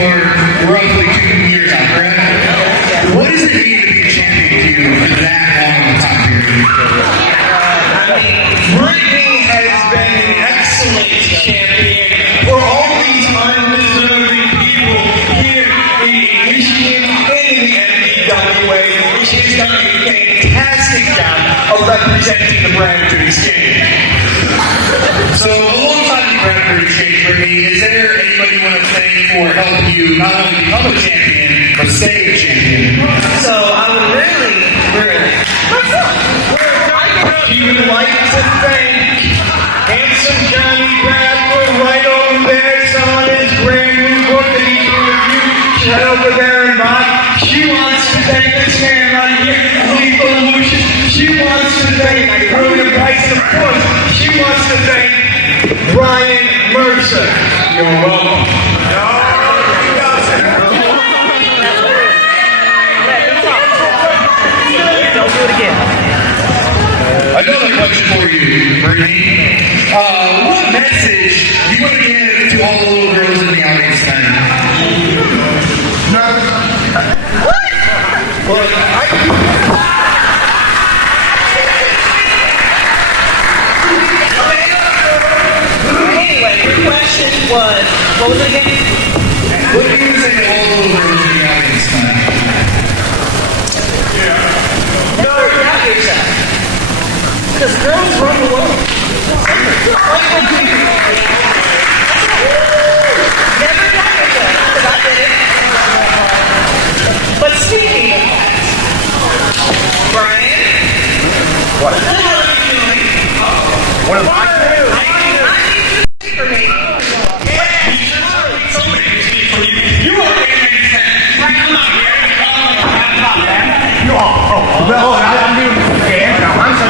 for roughly 2 years now, correct? What does it mean to be a champion to you for that long of a time period? Brittany has been an excellent champion for all these undeserving people here in Michigan and in the NBWA. She has done a fantastic job of representing the Brandon Exchange. So, alongside the Bradford Exchange, Brittany, is there anybody you want to thank for helping you not only become a champion, but stay a champion? So I would really like to thank handsome Johnny Bradford right over there. Selling his brand new book that he reviewed right over there in Bob. She wants to thank this man right here, Lethal Lucius. She wants to thank William Price, and of course, she wants to thank Brian Mercer. You're welcome. Don't do it again. Another question for you, Brittany. What message do you want to give to all the little girls in the audience tonight? Anyway, your question was, what was it again? What do you say to all the little girls in the audience tonight? Never doubt yourself. Because girls run the world. Never doubt yourself. Because I did it. But speaking of that, Brian, what the hell are you doing? What am I doing? I need you to speak for me. You are making sense. Right, come on here. Well, I'm doing the dance now. I'm so...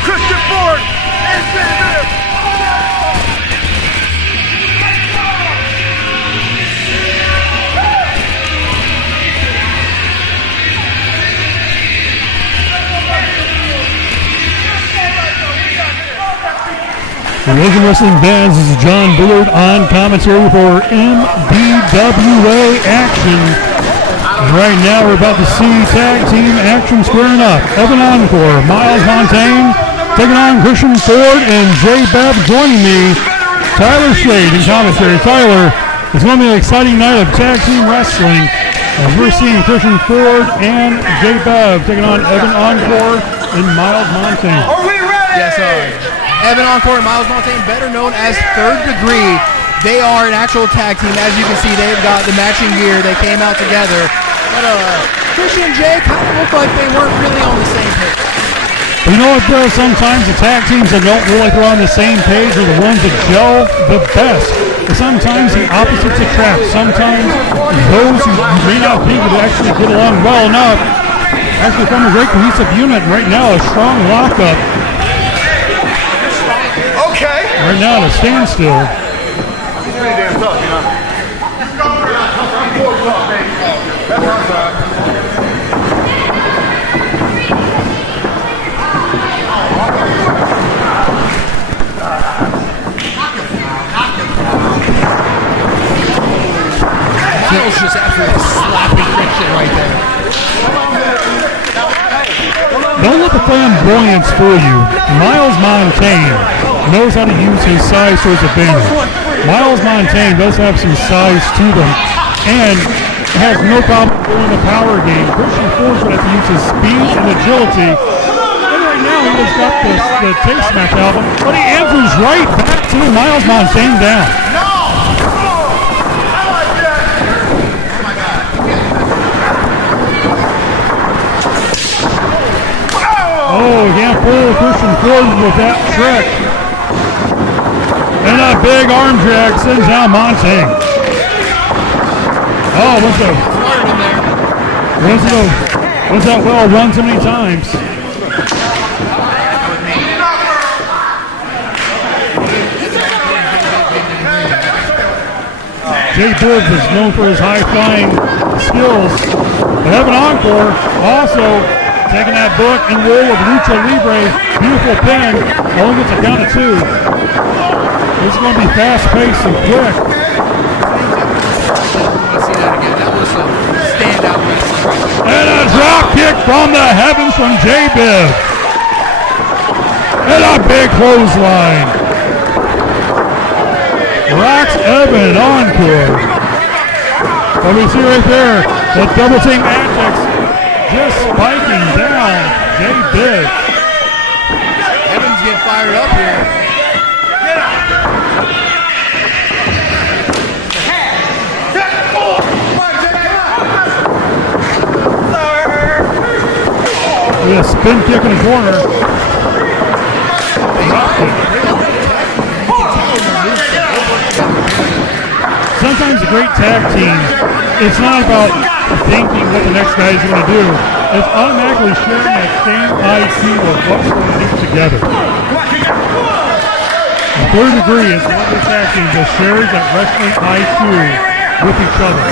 Christian Ford and Jay Bibb. The Logan Wrestling Bands is John Bullard on commentary for MBWA action. Right now we're about to see tag team action squaring up. Evan Encore, Miles Montaigne taking on Christian Ford and Jay Bibb joining me. Tyler Shade in commentary. Tyler, it's going to be an exciting night of tag team wrestling as we're seeing Christian Ford and Jay Bibb taking on Evan Encore and Miles Montaigne. Are we ready? Yes, sir. Evan Encore and Miles Montaigne, better known as Third Degree. They are an actual tag team. As you can see, they've got the matching gear. They came out together. But Christian and Jay kind of look like they weren't really on the same page. You know what, though? Sometimes the tag teams that don't feel like they're on the same page are the ones that gel the best. But sometimes the opposites attract. Sometimes those who may not think would actually get along well enough actually form a great cohesive unit. Right now, a strong lockup. Okay. Right now, at a standstill. He's pretty damn tough, you know. Miles just absolutely slapping Christian right there. Don't let the flamboyance fool you. Miles Montaigne knows how to use his size to his advantage. Miles Montaigne does have some size to them and has no problem doing the power game. Christian Ford would have to use his speed and agility. And right now he has got the Taste Smack album, but he answers right back to Miles Montaigne down. Oh, can't fool Christian Ford with that trick. And a big arm drag sends down Montaigne. Oh, what's that well run so many times? Jay Bibb is known for his high-flying skills. But Evan Encore also taking that book and roll of Lucha Libre. Beautiful pin. Only gets a count of 2. This is going to be fast-paced and quick. Let's see that again. That was some standout wrestling. And a drop kick from the heavens from Jay Bibb. And a big clothesline. Rocks Evan Encore. What we see right there, the double team antics just spiking down Jay Bibb. Evan's getting fired up here. With a spin kick in the corner. Sometimes a great tag team, it's not about thinking what the next guy is going to do. It's automatically sharing that same IQ of what we're going to do together. The Third Degree is one of the tag teams that shares that wrestling IQ with each other.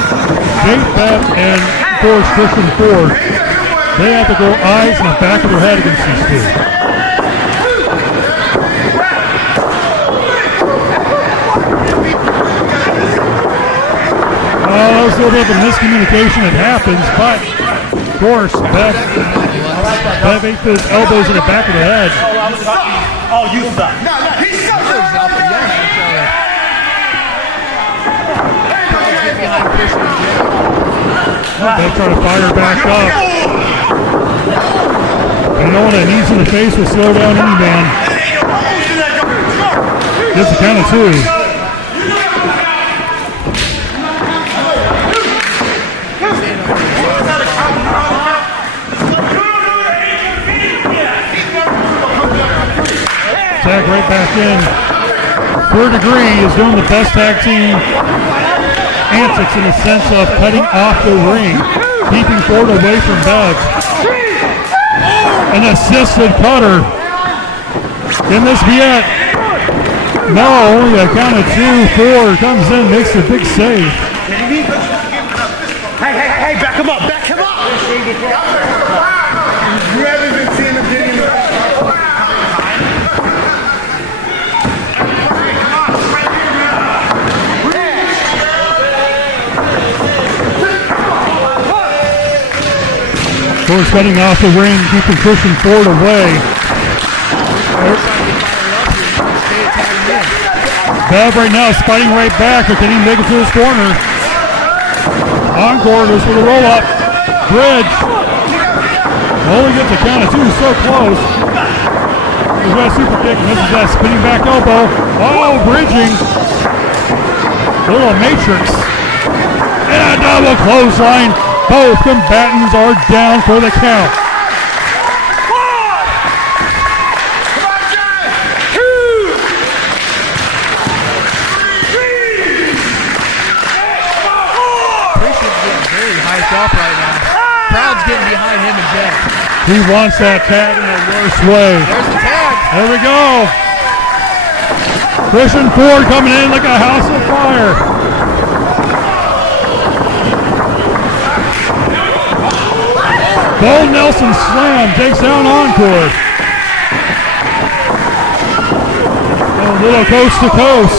Jay Bibb and, of course, Christian Ford, they have to go eyes in the back of their head against these two. There's a little bit of a miscommunication that happens, but of course, Bibb ate those elbows in the back of the head. Oh, you suck. No, he sucks. They'll try to fire back up. You know what, a knees in the face will slow down any man. Just a count of 2. Tag right back in. Third Degree is doing the best tag team antics in the sense of cutting off the ring, keeping Ford away from Bibb. An assisted cutter Can this be it? No, only a count of 2. Ford comes in, makes a big save. Hey, back him up, back him up! You haven't been seeing him getting the Ford cutting off the ring, keeping Christian Ford away. Bev right now is fighting right back, but can he make it to his corner? Encore goes for the roll-up. Bridge. Only gets a count of 2, so close. He's got a super kick, misses that spinning back elbow. Oh, bridging. Little matrix. And a double clothesline. Both combatants are down for the count. Up right now. Crowd's getting behind him and Jay. He wants that tag in the worst way. There's the tag. There we go. Christian Ford coming in like a house of fire. Bo Nelson slam takes down Encore. A little coast to coast.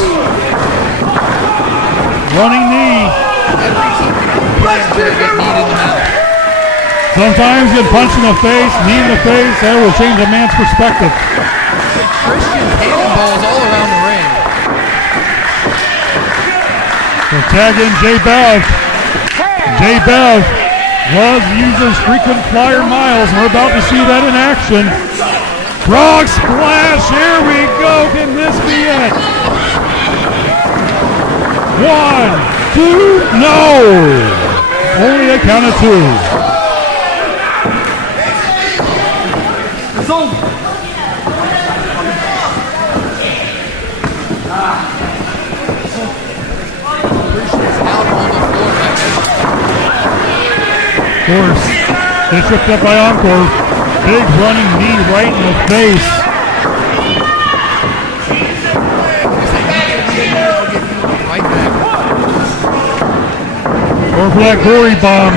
Running knee. Every team can get kneed in the mouth. Sometimes get punched in the face, knee in the face, that will change a man's perspective. Christian cannonballs all around the ring. So tag in Jay Bev. Jay Bev loves to use those frequent flyer miles, and we're about to see that in action. Frog splash, here we go, can this be it? 1, 2, no! Only a count of 2. It's over. Christian's out on the floor right now. Of course, they tripped up by Encore. Big running knee right in the face. Right back. Or for that glory bomb.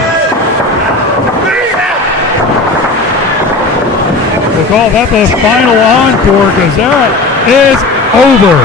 We'll call that the final encore because that is over.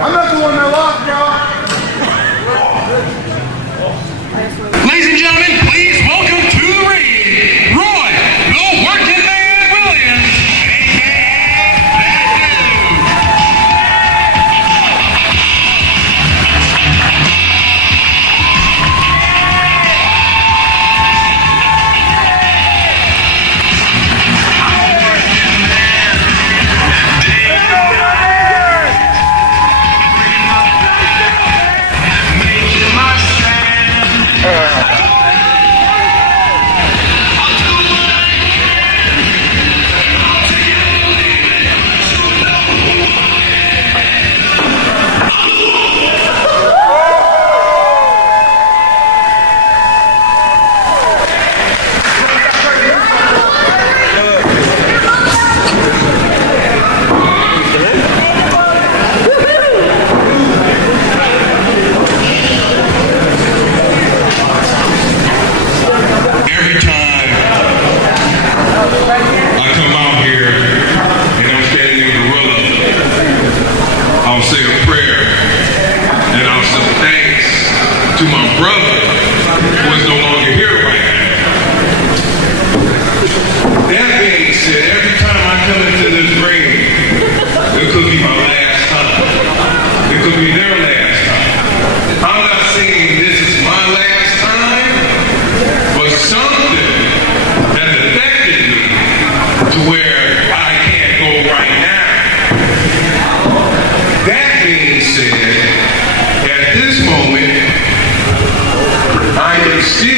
I'm not the one that lost, bro. Ladies and gentlemen, please welcome to the ring, Roy, the Working Man Williams,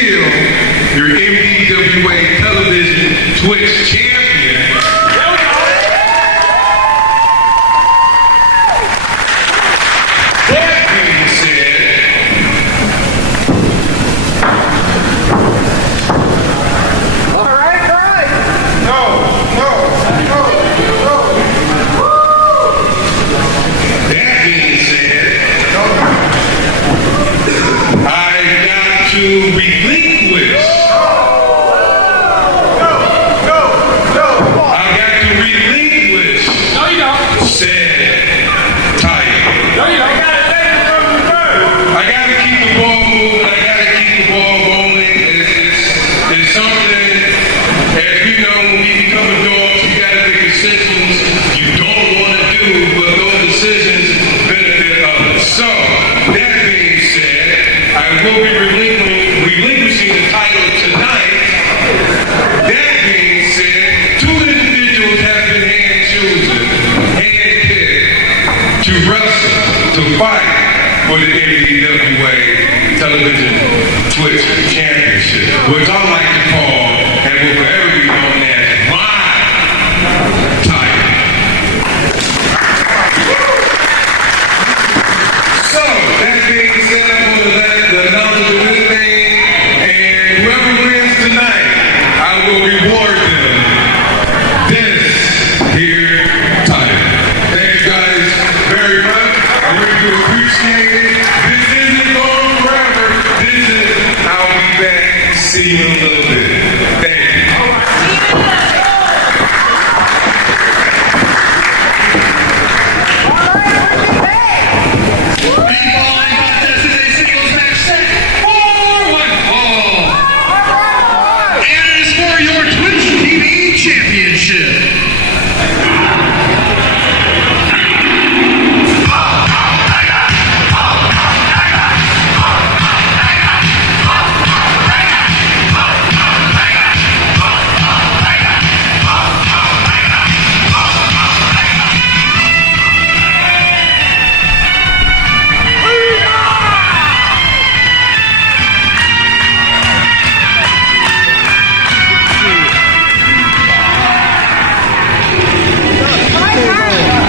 still your MDWA television Twitch champion. That being said, that being said, I got to relinquish. I got to relinquish said title. I got to keep the ball moving. I got to keep the ball rolling. It's something, as you know, when you become adults, you got to make decisions you don't want to do, but those decisions benefit others. So, that being said, I will be relinquishing the title tonight. That being said, two individuals have been handpicked to wrestle, to fight for the MDWA Television Twitch Championship, which I like to call and will forever be known as my title. So, that being said, I'm going to let the knowledge of this thing, and whoever wins tonight, I will reward them this here title. Thank you guys very much. I really do appreciate it. This isn't going forever. This is, I'll be back. See you in a little bit. Thank you.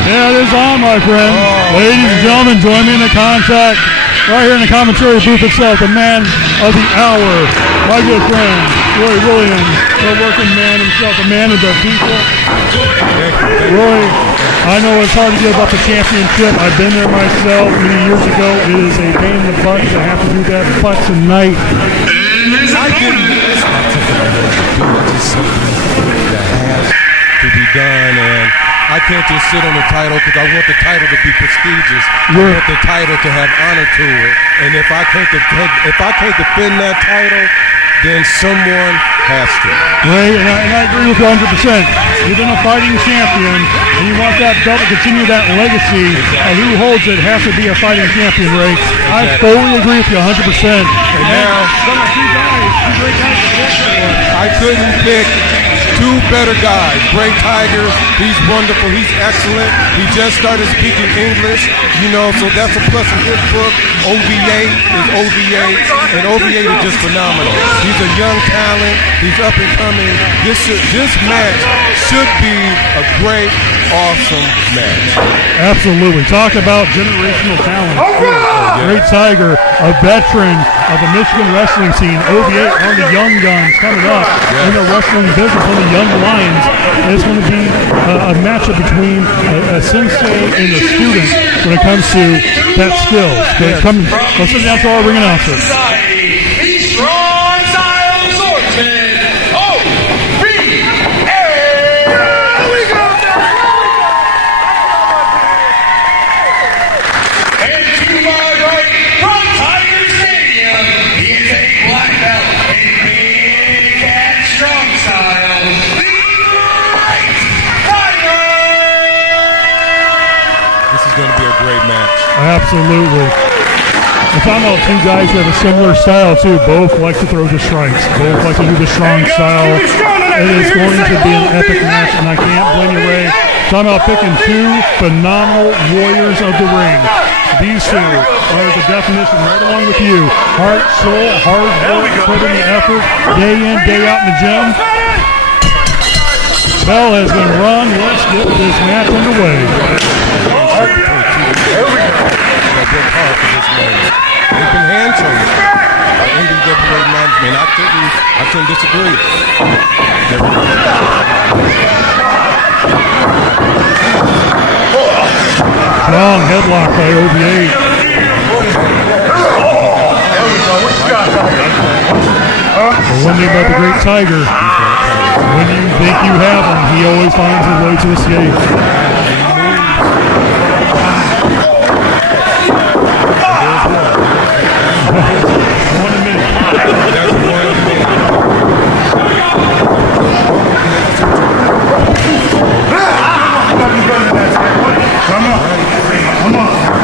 Yeah, it is on, my friend. Ladies and gentlemen, join me in the contact right here in the commentary booth itself, the man of the hour, my good friend, Roy Williams, the working man himself, the man of the people. Roy, I know it's hard to give up a championship. I've been there myself many years ago. It is a pain in the butt to have to do that, but tonight, to be done, and I can't just sit on the title because I want the title to be prestigious. I want the title to have honor to it, and if I can't defend that title, then someone has to. Ray, and I agree with you 100%. You've been a fighting champion, and you want that belt to continue that legacy. Who holds it has to be a fighting champion, Ray. I fully agree with you 100%. And now, I couldn't pick two better guys. Bray Tiger, he's wonderful, he's excellent. He just started speaking English, so that's a plus in his book. OVA is OVA, and OVA is just phenomenal. He's a young talent, he's up and coming. This match should be a great, awesome match. Absolutely. Talk about generational talent. Great Tiger, a veteran of the Michigan wrestling scene. OVA, one of the young guns coming up in the wrestling business, one of the young lions. And it's going to be a matchup between a sensei and a student when it comes to that skill. Let's sit down to our ring announcer. The Strong Style Swordsman, OVA! And to my right, from Tiger Stadium, he is a black belt in Big Cat Strong Style, the Great Tiger! This is going to be a great match. Absolutely. We're talking about two guys who have a similar style too. Both like to throw the strikes. Both like to do the strong style. It is going to be an epic match, and I can't blame you, Ray. Talking about picking two phenomenal warriors of the ring. These two are the definition right along with you. Heart, soul, hard work, put in the effort, day in, day out in the gym. Bell has been rung. Let's get this match underway. They've been hand-chosen by NWA management. I couldn't disagree. Strong headlock by OVA. The one thing about the Great Tiger, when you think you have him, he always finds his way to escape.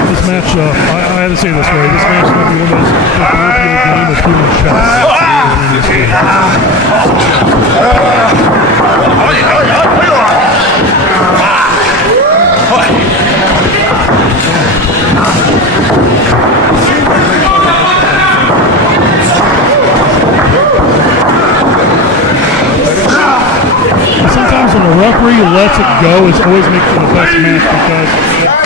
This match, I had to say this way, this match is going to be one of those proverbial game of human Sometimes when the referee lets it go, it's always makes for the best match because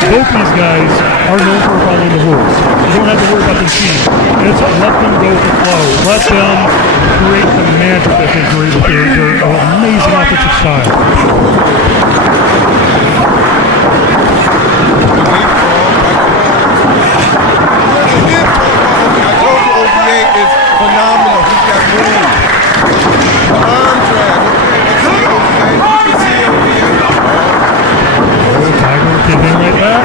both these guys are known for following the rules. You don't have to worry about the machine. It's let them go with the flow. Let them create the magic that they create with their amazing offensive style. OVA is phenomenal. He's got moves. The arm drag. Tiger getting in right back.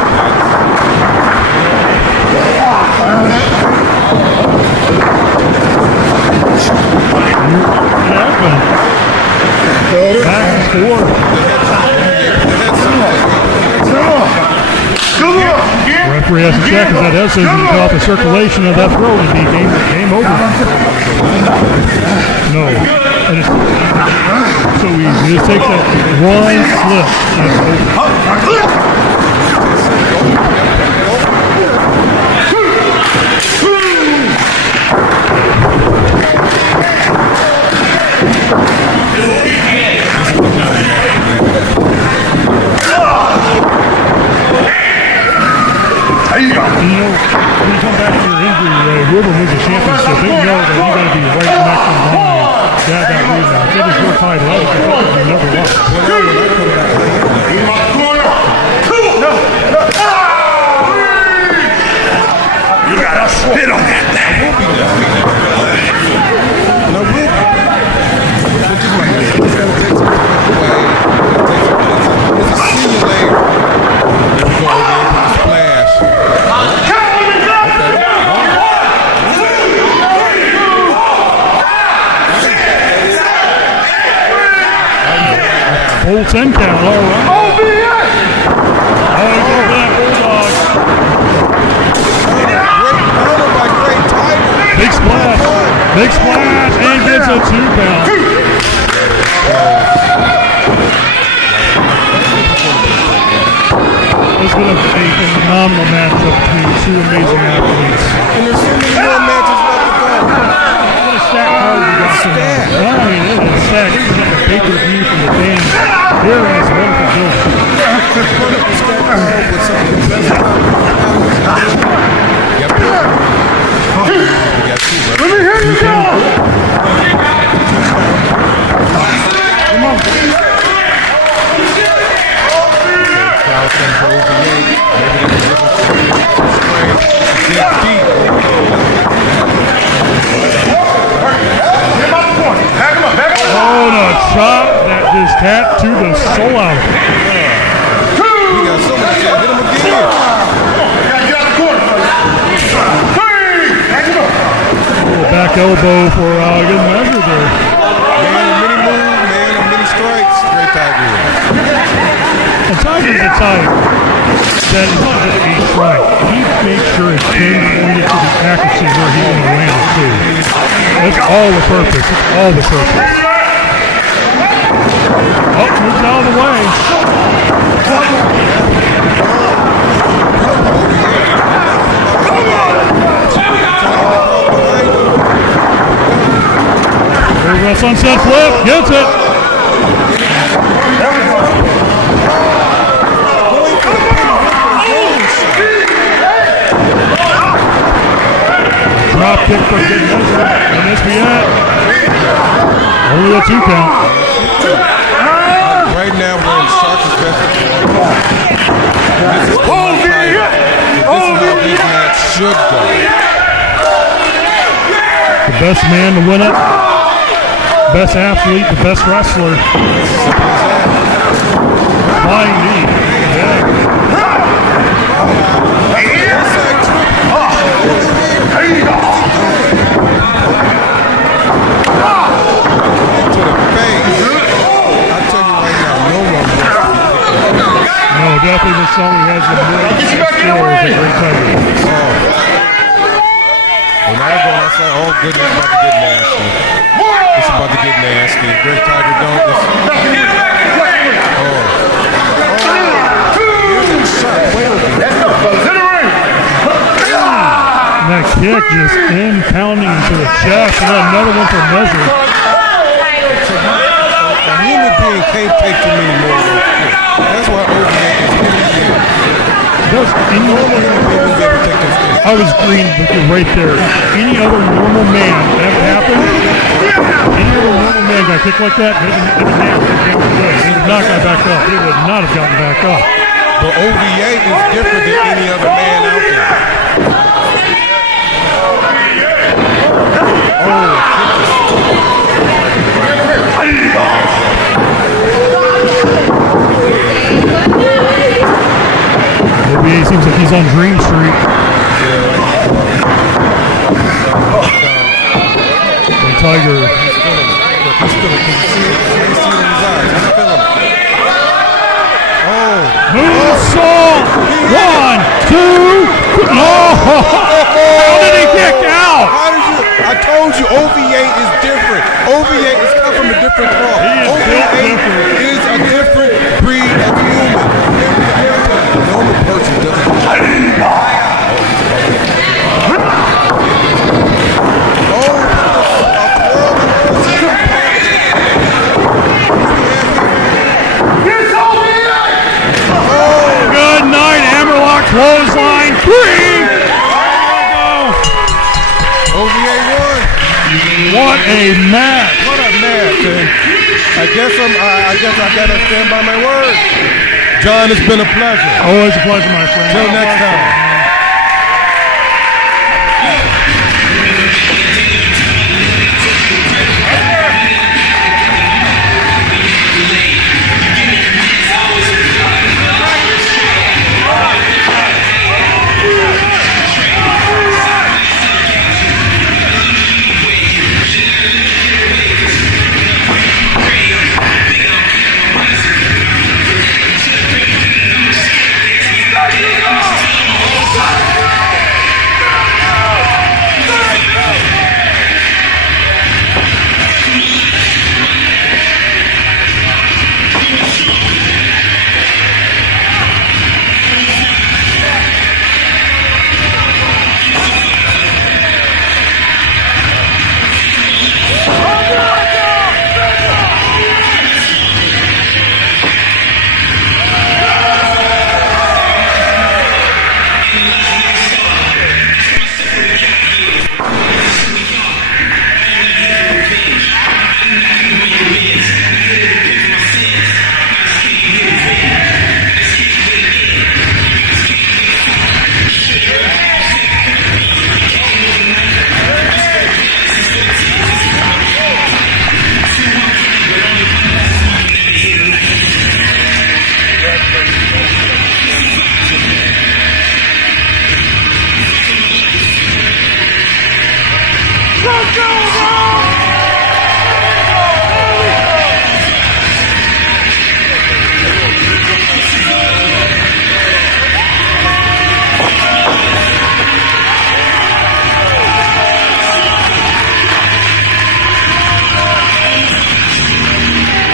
Back and forth. Referee has to check if that head surgeon can cut off the circulation of that throw and be game over. No. And it's so easy. Just takes that one slip and it's over. You know, when you come back to your injury, whoever wins the championship, they know that you got to be right next in line to have that rematch. That is your title. That is the title you never lost. You gotta spit on that thing. It's a simulator. There we go. Splash. Full 10 count, all right. OVA! Oh, he goes for that bulldog. Big splash. Big splash, and gets a 2 count. It's going to be a phenomenal matchup between two amazing athletes. And there's so many more matches left to go. What a stack card we got tonight. Well, I mean, it is stacked. This is like a pay-per-view from the fans here in this wonderful building. Wonderful stack card with some of the best Yep. We got two, right? Let me hear you go! Come on. Oh, and a chop that just tattooed the soul out of it. We got so much shit. Hit him again. Little back elbow for good measure there. Man, a mini move, man, a mini strikes. Great Tiger. And Tiger's a tiger that is not just a strike. He makes sure it's pinpointed to the accuracy where he's going to land it too. That's all the purpose. It's all the purpose. Oh, moves out of the way. There's a sunset flip. Gets it. Drop kick for good measure. And this be it. Only a 2 count. Right now, we're in Shark's best form. This is how this match should go. The best man to win it. Best athlete, the best wrestler. Flying knee. Yeah. To the face. I tell you right now, no one wants to be No, definitely the song has the more skills at Great Tiger. When I go and I say, oh goodness, it's about to get nasty. It's about to get nasty. Great Tiger don't. Here's a shot. And that kick just impounding into the chest, and then another one for measure. A human being can't take too many more of those kicks. That's why OVA is here. Does any Normal human being will be able to take those kicks. I was green with you right there. Any other normal man that happened? Any other normal man got kicked like that? He would not got back up. He would not have gotten back up. But OVA is different than any other man out there. OVA seems like he's on Dream Street. The Tiger. He's feeling it. Can you see it? I can't see it in his eyes. He's feeling it. Moonsault! 1, 2, no! How did he kick out? How did you? I told you OVA is different. OVA is come from a different cloth. OVA is a different breed of human. A normal person doesn't. Good night, Hammerlock clothesline. 3. OVA won. What a match! What a match, and I guess I gotta stand by my word. John, it's been a pleasure. Always a pleasure, my friend. Till next time.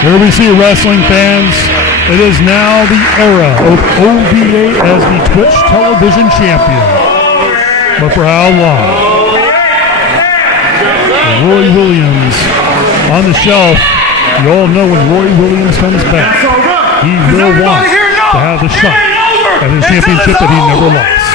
Here we see wrestling fans. It is now the era of OVA as the Twitch television champion. But for how long? Roy Williams on the shelf. You all know when Roy Williams comes back, he will want to have the shot at his championship that he never lost.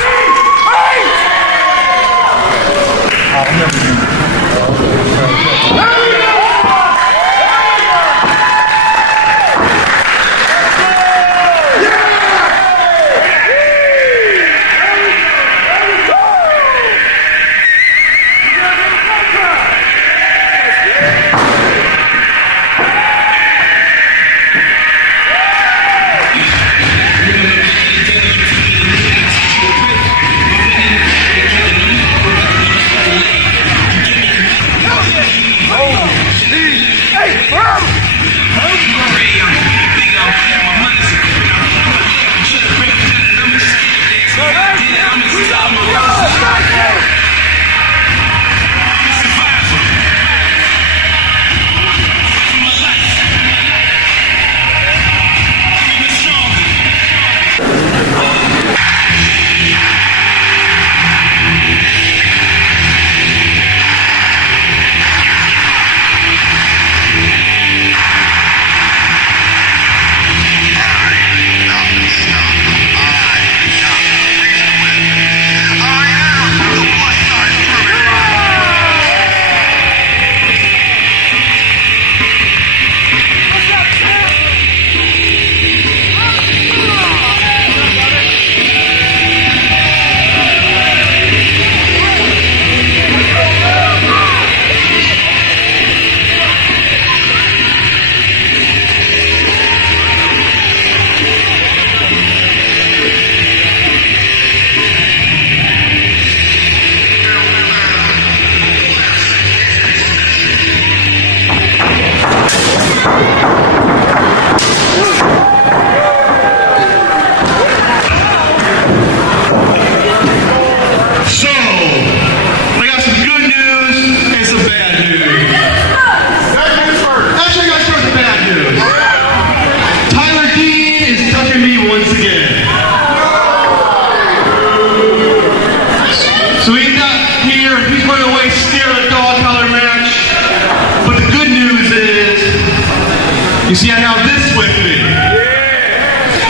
You see, I have this with me.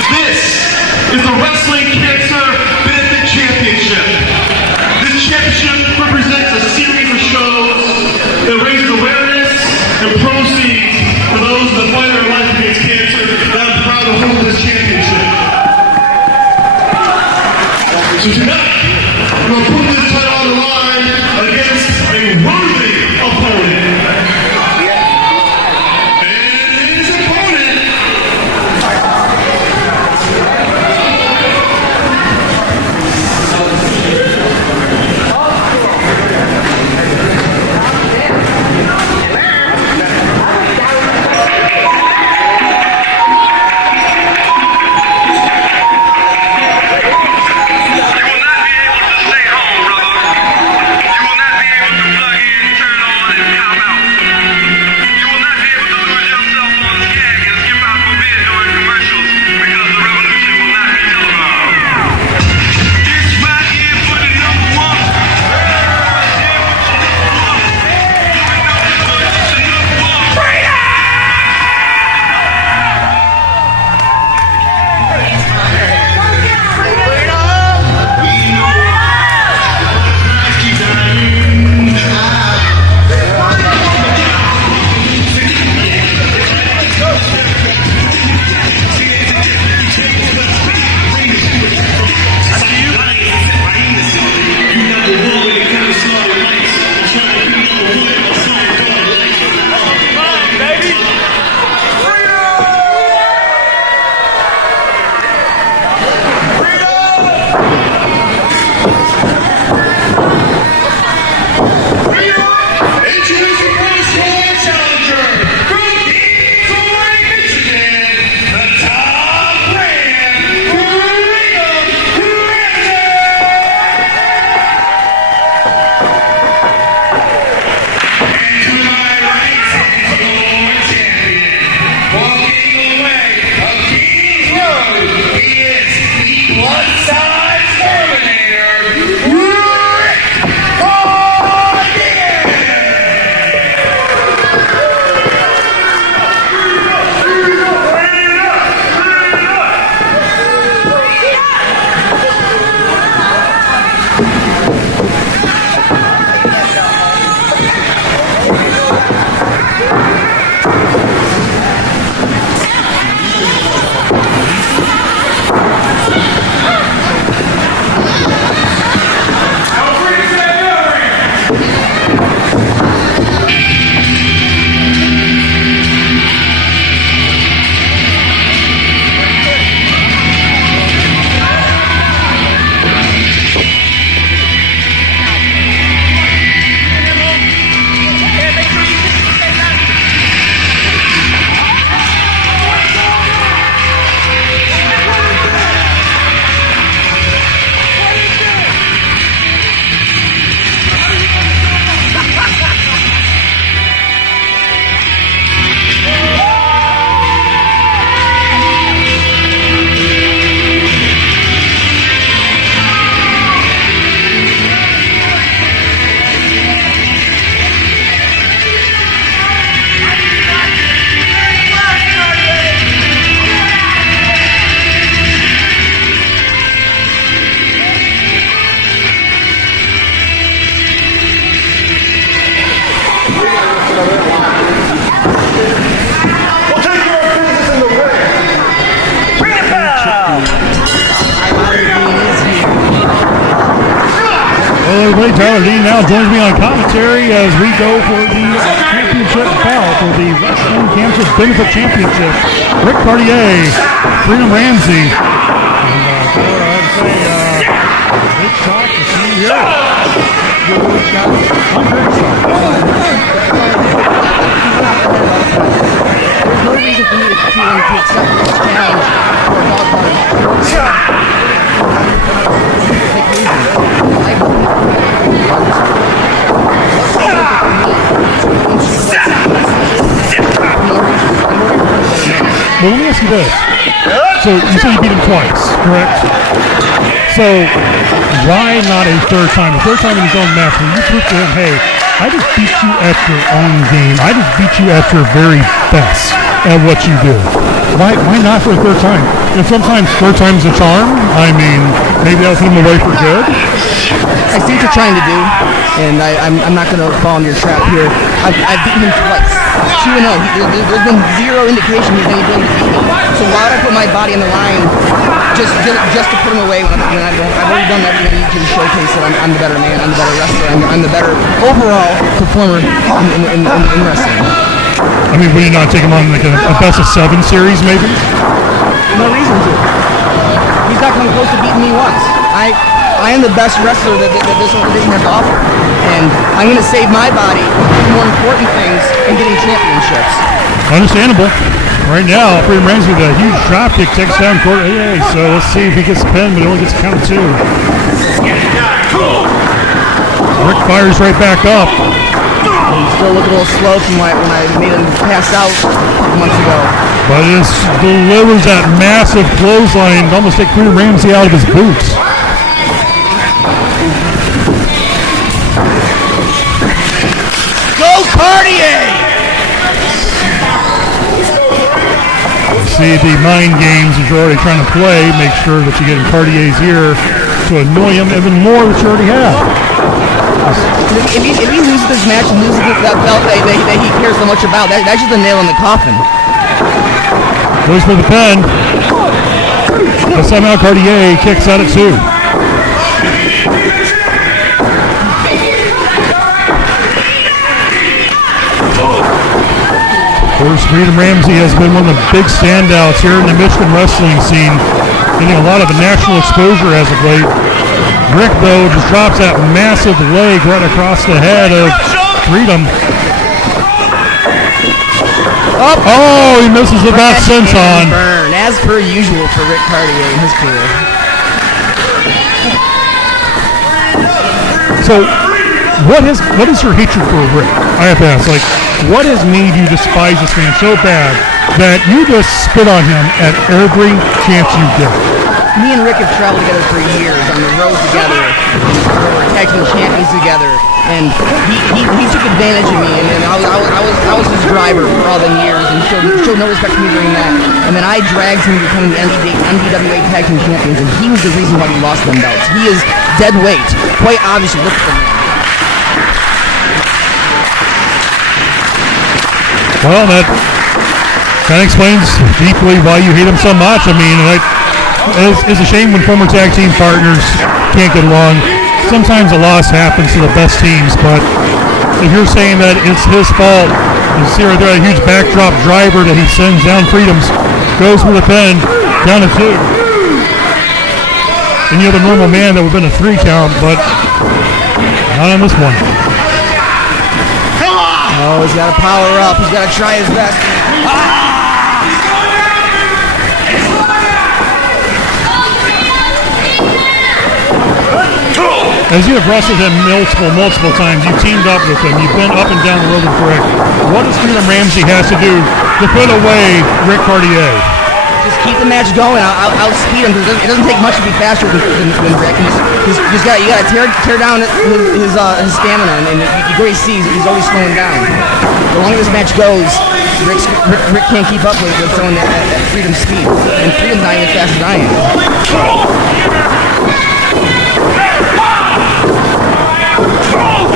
This is the Wrestling Cancer Benefit Championship. This championship represents a series of shows that raises awareness and proceeds for those that fight their life against cancer. And I'm proud to hold this championship. So tonight, I'm going to put this title on the line against a worthy opponent. And his opponent Tyler Dean now joins me on commentary as we go for the championship bout for the Wrestling Cancer Benefit Championship. Rick Cartier, Freedom Ramsey. And I'd say, big shock to see you here. I'm very excited. There's no reason for me to accept this challenge for a dog party. Well, let me ask you this. So you said you beat him twice, correct? So why not a third time? A third time in his own match when you prove to him, hey, I just beat you at your own game. I just beat you at your very best at what you do. Why not for a third time? And sometimes third time's a charm. I mean, maybe that'll put him away for good. I see what you're trying to do, and I'm not going to fall into your trap here. I've beaten him twice. 2-0. There's been zero indication he's any ability to beat me. So why would I put my body on the line just to put him away when I've already done everything I need to showcase that I'm the better man, I'm the better wrestler, I'm the better overall performer in wrestling. I mean, would you not take him on like a best of 7 series maybe? No reason to. He's not coming close to beating me once. I am the best wrestler that this organization has to offer. And I'm going to save my body for more important things than getting championships. Understandable. Right now, Freedom Ramsey with a huge drop kick takes down Corey. So let's see if he gets a pin, but he only gets a count of 2. Rick fires right back up. He's still looking a little slow from when I made him pass out a couple months ago. But it delivers that massive clothesline to almost take Freedom Ramsey out of his boots. Go Cartier! See the mind games that you're already trying to play. Make sure that you get in Cartier's ear to annoy him even more that you already have. If he loses this match and loses that belt that he cares so much about, that's just a nail in the coffin. Goes for the pin. But somehow Cartier kicks out at 2. Of course, Freedom Ramsey has been one of the big standouts here in the Michigan wrestling scene, getting a lot of national exposure as of late. Rick, though, just drops that massive leg right across the head of Freedom. Oh, he misses the bat senton. Burn, as per usual for Rick Cartier and his career. So, what is your hatred for Rick? I have to ask, like, what has made you despise this man so bad that you just spit on him at every chance you get? Me and Rick have traveled together for years on the road together. We were tag team champions together, and he took advantage of me, and I was his driver for all the years, and showed no respect for me during that. And then I dragged him to becoming the NWA tag team champions, and he was the reason why we lost them belts. He is dead weight, quite obviously. Look at him. Well, that kind of explains deeply why you hate him so much. I mean, it's a shame when former tag team partners can't get along. Sometimes a loss happens to the best teams, but if you're saying that it's his fault, you see right there a huge backdrop driver that he sends down Freedom's, goes for the pin, down to 2. Any other normal man that would have been a 3 count, but not on this one. Oh, he's got to power up. He's got to try his best. As you have wrestled him multiple times, you've teamed up with him, you've been up and down the road with Rick. What does Freedom Ramsey has to do to put away Rick Cartier? Just keep the match going. I'll speed him. It doesn't take much to be faster than Rick. You got to tear down his stamina, and you always see he's always slowing down. The longer this match goes, Rick can't keep up with someone at Freedom's speed, and Freedom's not even as fast as I am.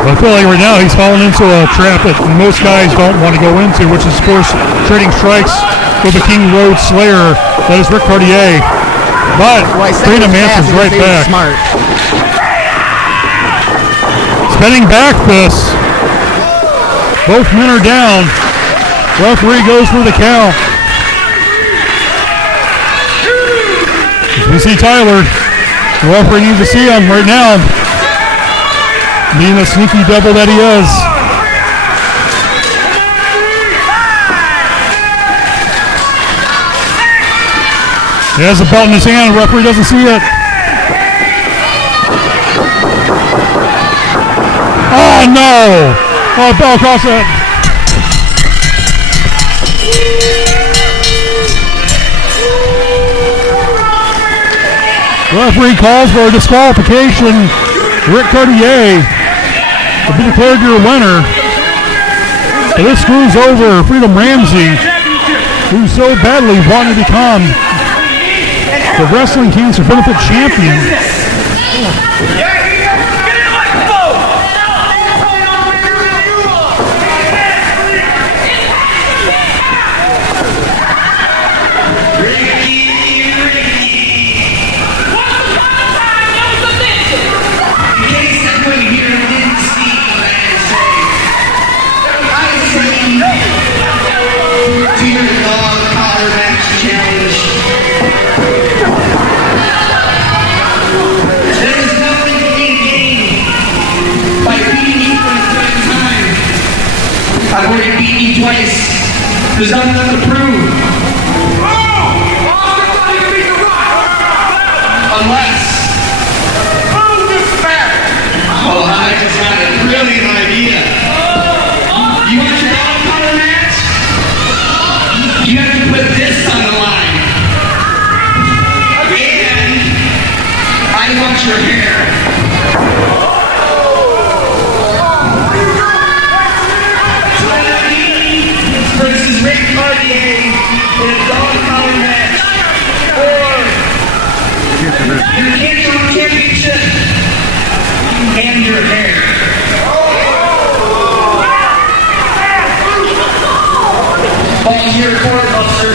I feel like right now he's fallen into a trap that most guys don't want to go into, which is, of course, trading strikes with the King Road Slayer. That is Rick Cartier. But Freedom answers right back. Smart. Spinning back fists. Both men are down. Referee goes for the count. As we see Tyler, the referee needs to see him right now. Being the sneaky devil that he is. He has a belt in his hand, the referee doesn't see it. Oh no! Oh, bell across it. Referee calls for a disqualification. Rick Cartier will be declared your winner. So this screws over Freedom Ramsey, who so badly wanted to become the Wrestling Cancer Benefit Champion. I've already beaten you twice. There's nothing left to prove. Unless. Who's this back? Oh, I just got a brilliant idea. You want your dog collar match? You have to put this on the line. And I want your hair. Versus Rick Cartier in a dog collar match for your Cancer Championship and your hair. Ball's your court, Buster.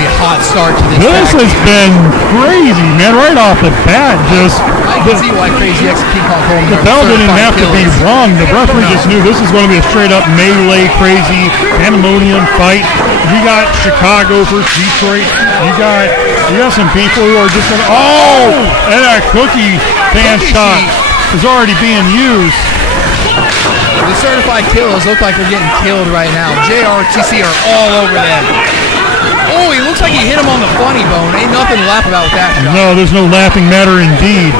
really hot start to this. This tag has team. been crazy, man. Right off the bat, just I can see why Crazy X and King Kong Coleman the are bell didn't certified have to be killers. wrong. The referee just knew this is going to be a straight up melee, crazy, pandemonium fight. You got Chicago versus Detroit. You got some people who are just going to, and that cookie fan shot is already being used. The certified killers look like they're getting killed right now. JRTC are all over them. Oh, he looks like he hit him on the funny bone. Ain't nothing to laugh about with that shot. No, there's no laughing matter indeed.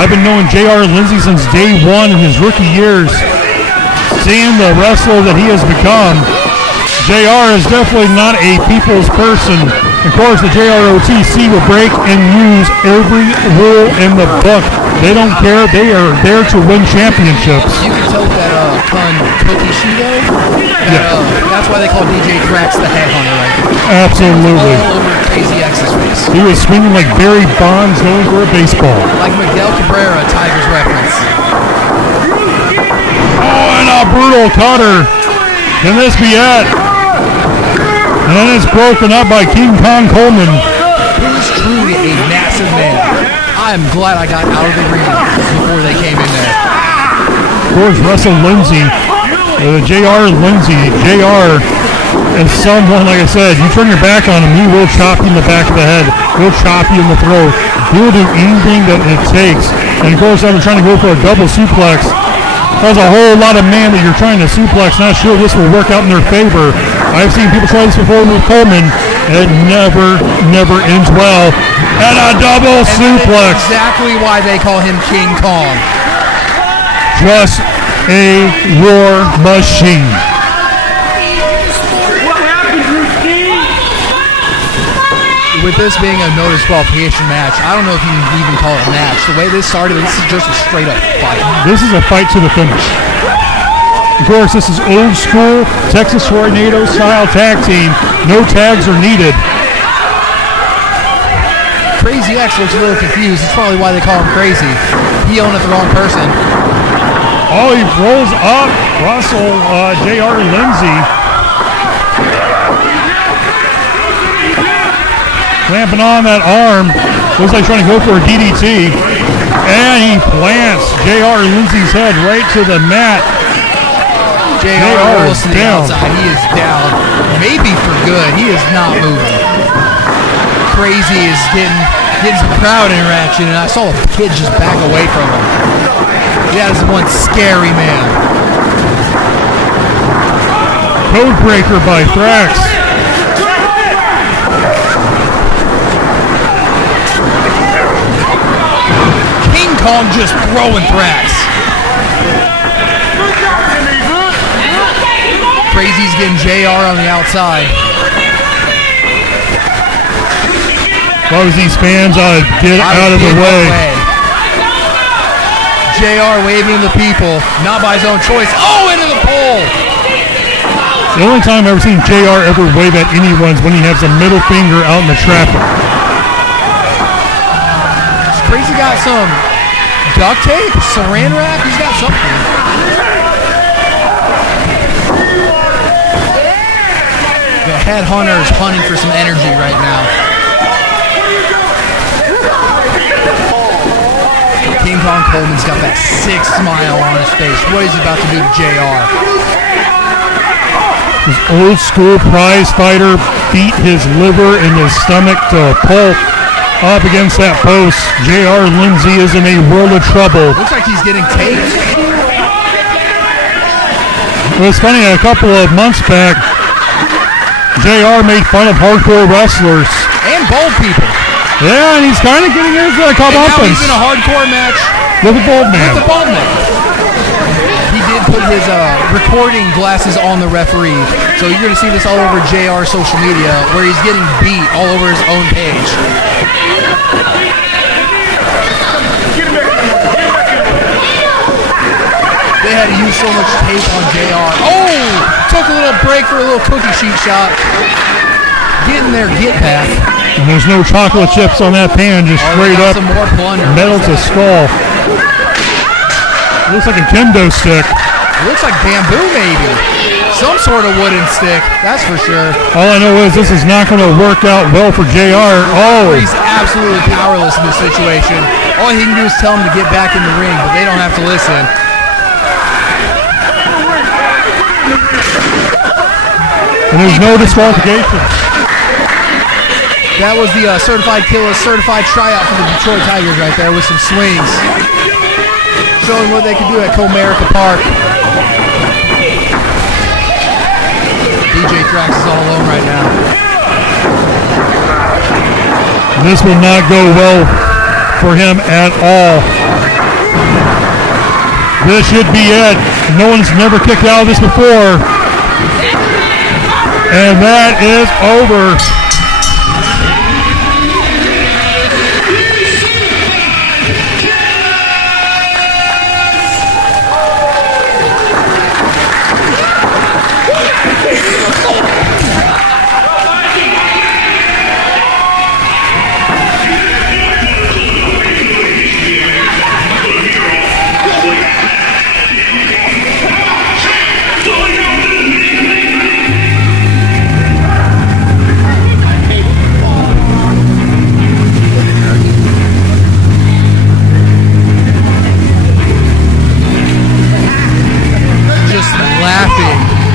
I've been knowing J.R. Lindsay since day one in his rookie years. Seeing the wrestler that he has become, JR is definitely not a people's person. Of course, the JROTC will break and use every rule in the book. They don't care. They are there to win championships. You can tell with that pun, Cookie Shido. That's why they call DJ Drax the headhunter right now. Absolutely. All over Crazy X's face. He was swinging like Barry Bonds going for a baseball. Like Miguel Cabrera, Tigers reference. Oh, and a brutal cutter. Can this be it? And then it's broken up by King Kong Coleman. Who's truly a massive man. I'm glad I got out of the ring before they came in there. Of course, Russell Lindsay, J.R. Lindsay. J.R. is someone, like I said, you turn your back on him, he will chop you in the back of the head. He'll chop you in the throat. He will do anything that it takes. And of course, I've been trying to go for a double suplex. There's a whole lot of man that you're trying to suplex. Not sure this will work out in their favor. I've seen people try this before with Coleman. It never ends well. And a double suplex. That's exactly why they call him King Kong. Just a war machine. With this being a no disqualification match, I don't know if you can even call it a match. The way this started, this is just a straight up fight. This is a fight to the finish. Of course, this is old school Texas Tornado style tag team. No tags are needed. Crazy X looks a little confused. It's probably why they call him Crazy. He owned it the wrong person. Oh, he rolls up Russell J.R. Lindsay. Clamping on that arm. Looks like trying to go for a DDT. And he plants J.R. Lindsay's head right to the mat. JR is rolls to the down. outside. He is down. Maybe for good. He is not moving. Crazy is getting some crowd interaction, and I saw a kid just back away from him. That is one scary man. Codebreaker by Thrax. King Kong just throwing Thrax. Crazy's getting JR on the outside. As long as these fans get out of the way. JR waving to the people, not by his own choice. Oh, into the pole. The only time I've ever seen JR ever wave at anyone is when he has a middle finger out in the traffic. Crazy got some duct tape, saran wrap. He's got something. The headhunter is hunting for some energy right now. King Kong Coleman's got that sick smile on his face. What is he about to do to JR? This old school prize fighter beat his liver and his stomach to a pulp up against that post. J.R. Lindsay is in a world of trouble. Looks like he's getting taped. It was funny, a couple of months back, JR made fun of hardcore wrestlers. And bald people. Yeah, and he's kind of getting into a And now comeuppance he's in a hardcore match with a bald with man. the bald man. He did put his recording glasses on the referee, so you're going to see this all over JR's social media, where he's getting beat all over his own page. They had to use so much tape on JR. Oh! Took a little break for a little cookie sheet shot. Getting their get back. And there's no chocolate chips on that pan, just straight up Some more plunder. metal to skull. Looks like a kendo stick. It looks like bamboo, maybe. some sort of wooden stick, that's for sure. All I know is this is not going to work out well for JR. Oh, He's absolutely powerless in this situation. All he can do is tell him to get back in the ring, but they don't have to listen. and there's no disqualification. That was the certified tryout for the Detroit Tigers right there with some swings. Showing what they can do at Comerica Park. DJ Thrax is all alone right now. This will not go well for him at all. This should be it. No one's never kicked out of this before. And that is over.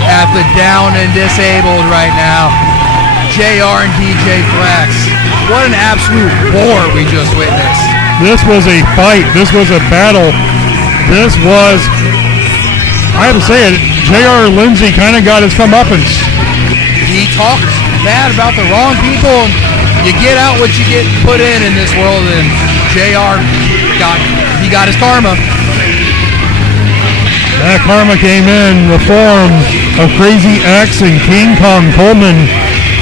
At the down and disabled right now, JR and DJ Thrax. What an absolute war we just witnessed. This was a fight. This was a battle. This was, I have to say it, JR Lindsay kind of got his comeuppance. He talked bad about the wrong people. You get out what you get put in this world, and JR got his karma. That karma came in the form of Crazy X and King Kong Coleman,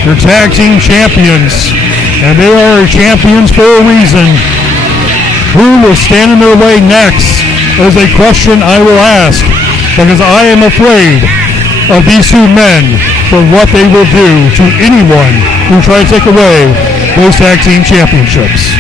your tag team champions. And they are champions for a reason. Who will stand in their way next is a question I will ask, because I am afraid of these two men for what they will do to anyone who tries to take away those tag team championships.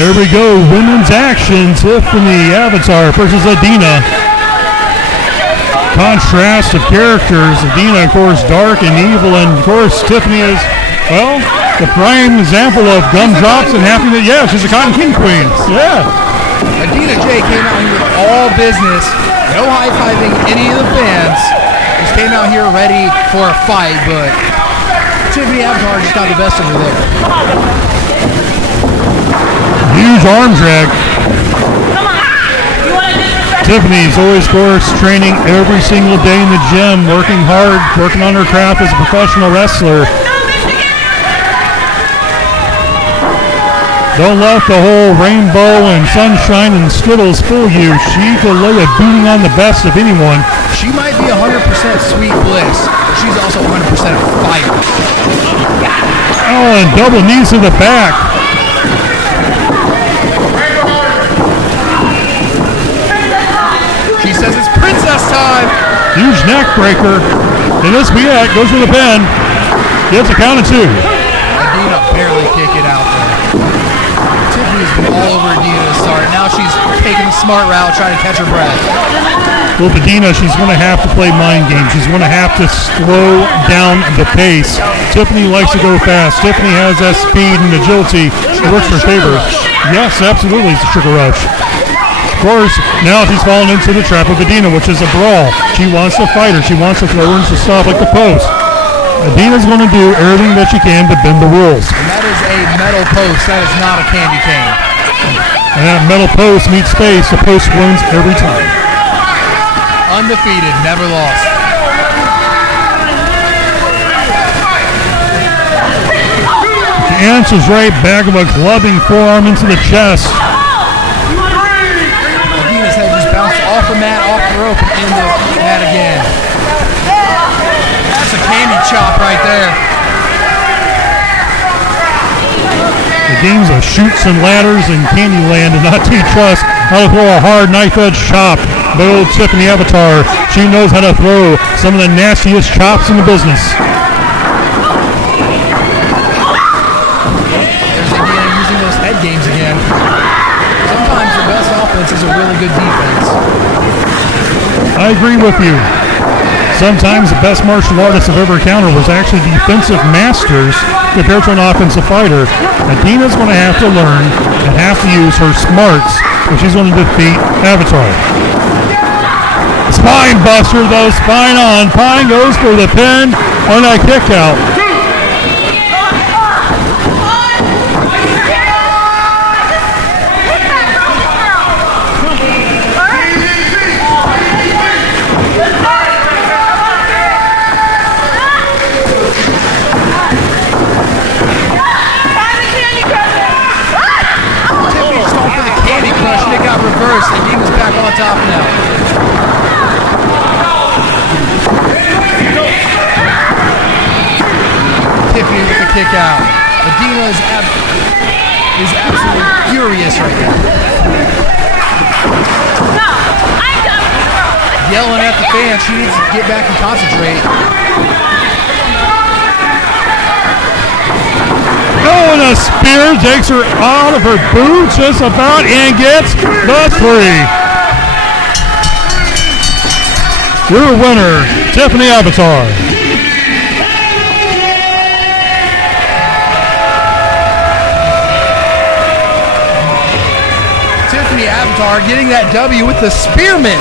There we go, women's action. Tiffany Avatar versus Adina. Contrast of characters. Adina, of course, dark and evil, and of course, Tiffany is, well, the prime example of gumdrops and happiness. Yeah, she's a Cotton King queen. Yeah. Adina J came out here with all business, no high-fiving any of the fans. Just came out here ready for a fight, but Tiffany Avatar just got the best of her there. Huge arm drag. Tiffany's always, of course, training every single day in the gym, working hard, working on her craft as a professional wrestler. Don't let the whole rainbow and sunshine and Skittles fool you. She can lay a beating on the best of anyone. She might be 100% sweet bliss, but she's also 100% fire. Oh, and double knees to the back. She says it's princess time. Huge neck breaker. And this Biak goes for the pin. Gets a count of 2. Adina barely kick it out there. Tiffany's been all over Adina to start. Now she's taking the smart route, trying to catch her breath. Well, Adina, she's going to have to play mind games. She's going to have to slow down the pace. Tiffany likes to go fast. Tiffany has that speed and agility. It works for favor. Yes, absolutely, it's a sugar rush. Of course, now she's fallen into the trap of Adina, which is a brawl. She wants to fight her. She wants to throw her into stuff like the post. Adina's going to do everything that she can to bend the rules. And that is a metal post. That is not a candy cane. And that metal post meets space. The post wins every time. Undefeated, never lost. She answers right back of a clubbing forearm into the chest. Adina's head just bounced off the mat, off the rope, and into the mat again. That's a candy chop right there. The games of shoots and ladders and Candyland did not teach us how to throw a hard knife-edge chop. But old Tiffany Avatar, she knows how to throw some of the nastiest chops in the business. There's Adina using those head games again. Sometimes the best offense is a really good defense. I agree with you. Sometimes the best martial artists I've ever encountered was actually defensive masters compared to an offensive fighter. Adina's going to have to learn and have to use her smarts if she's going to defeat Avatar. Spine buster though, spine on. Pine goes for the pin on that kick out. Reverse, and Adina's back on top now. Tiffany with the kick out. Adina is absolutely furious right now. Yelling at the fans, she needs to get back and concentrate. Oh, and a spear takes her out of her boots just about and gets the 3. Your winner, Tiffany Avatar. Tiffany Avatar getting that W with the spearmint.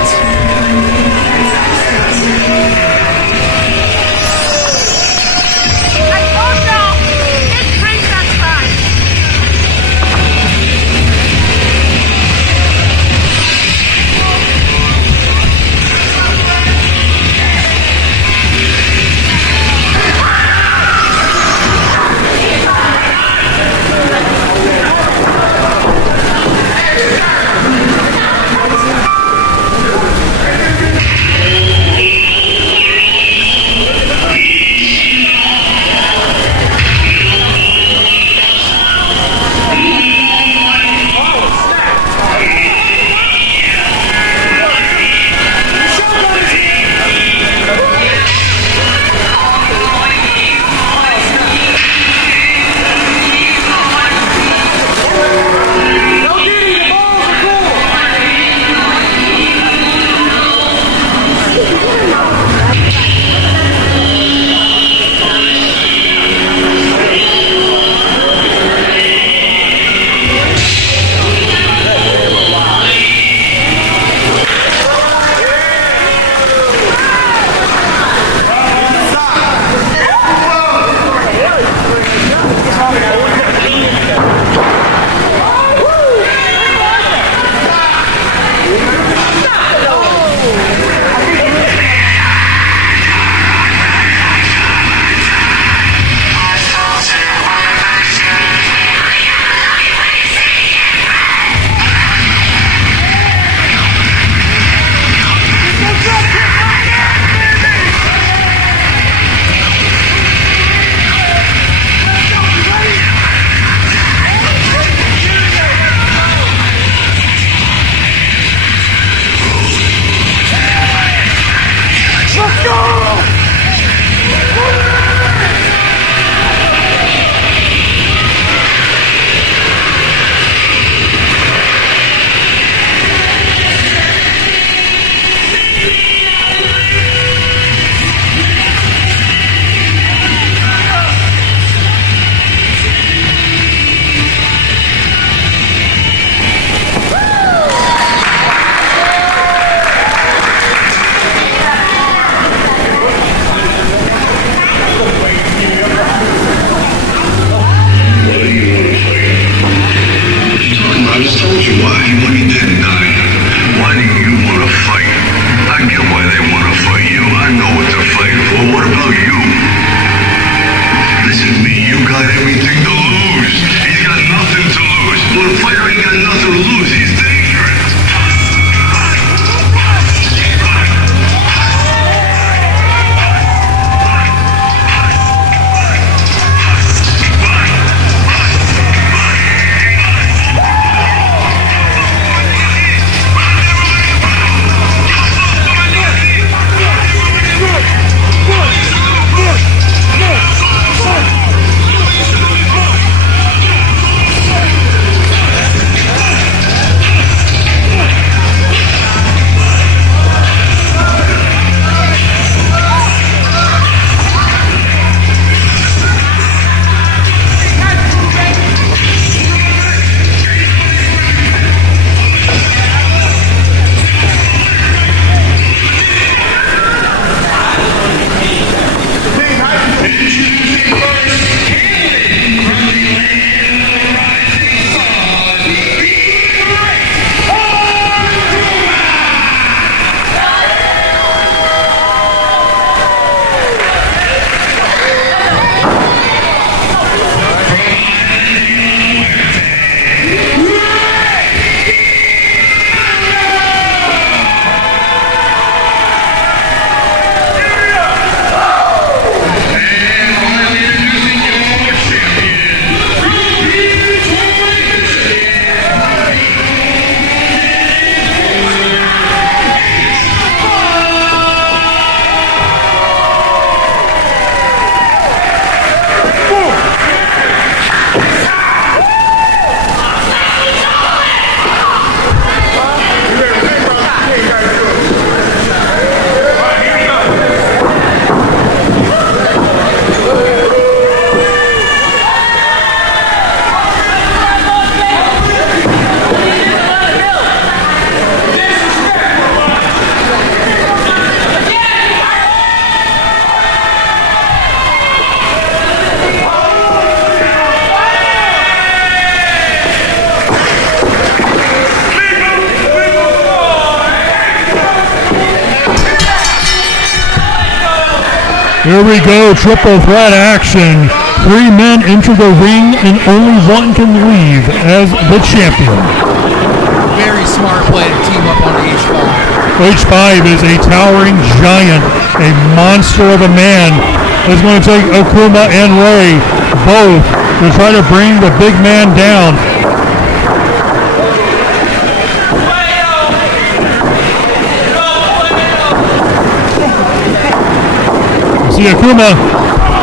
Here we go, triple threat action. 3 men enter the ring and only one can leave as the champion. Very smart play to team up on H5. H5 is a towering giant, a monster of a man. Is going to take Akuma and Ray both to try to bring the big man down. See Akuma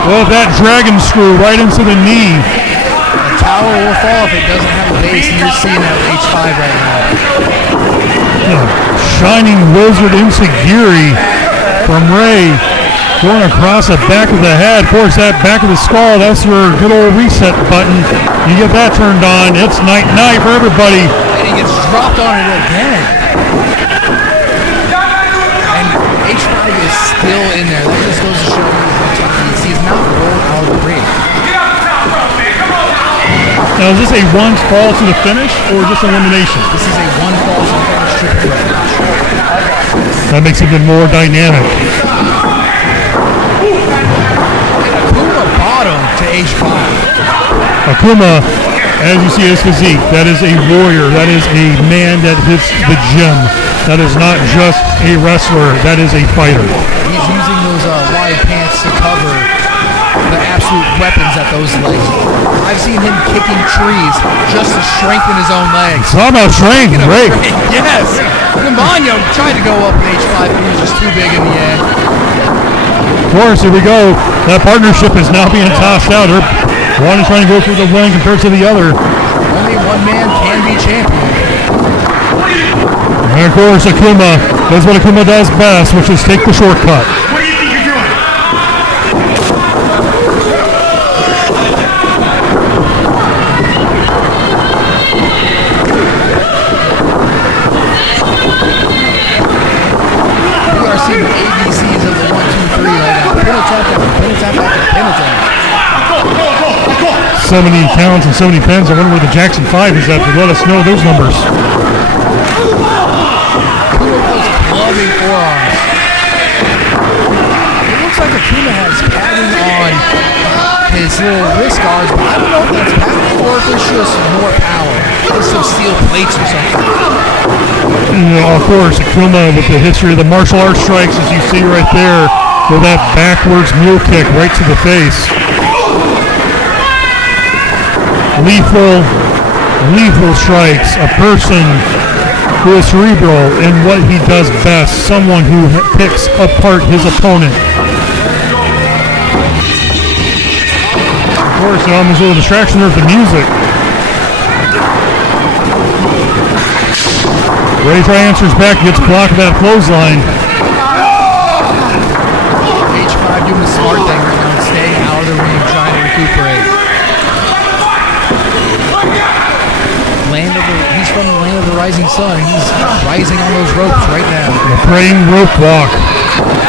with that dragon screw right into the knee. The tower will fall if it doesn't have a base, and you're seeing that with H5 right now. Shining wizard Enziguri from Ray going across the back of the head. Of course, that back of the skull, that's your good old reset button. You get that turned on, it's night-night for everybody. And he gets dropped on it again. And H5 is still in there. That just goes to show you how tough he is. He's not rolled out of the ring. Now, is this a one fall to the finish or just elimination? This is a one fall to the finish triple threat match. That makes it even more dynamic. Akuma bottom to H5. Akuma, as you see his physique, that is a warrior. That is a man that hits the gym. That is not just a wrestler. That is a fighter. He's using those wide pants to cover the absolute weapons that those legs are. I've seen him kicking trees just to strengthen his own legs. It's all about strength, right? Yes. Campagno tried to go up with H5, but he was just too big in the end. Of course, here we go. That partnership is now being tossed out. One is trying to go through the wing compared to the other. Only one man can be champion. And of course, Akuma does what Akuma does best, which is take the shortcut. What do you think you're doing? We are seeing the ABCs of the 1, 2, 3 right now. Pin attack after pin attack after pin attack. So many counts and so many pins. I wonder where the Jackson 5 is at to let us know those numbers. Akuma with those clubbing forearms. It looks like Akuma has padding on his little wrist guards, but I don't know if that's padding or if it's just more power. Just some steel plates or something. And, of course, Akuma with the history of the martial arts strikes, as you see right there, with that backwards mule kick right to the face. Lethal strikes. A person who is cerebral in what he does best. Someone who picks apart his opponent. Of course, almost a little distraction there with the music. Ray Try answers back, gets blocked with that clothesline. H5 doing the smart thing right now and staying out of the ring, trying to recuperate. He's from the land of the rising sun, and he's rising on those ropes right now. The praying rope walk.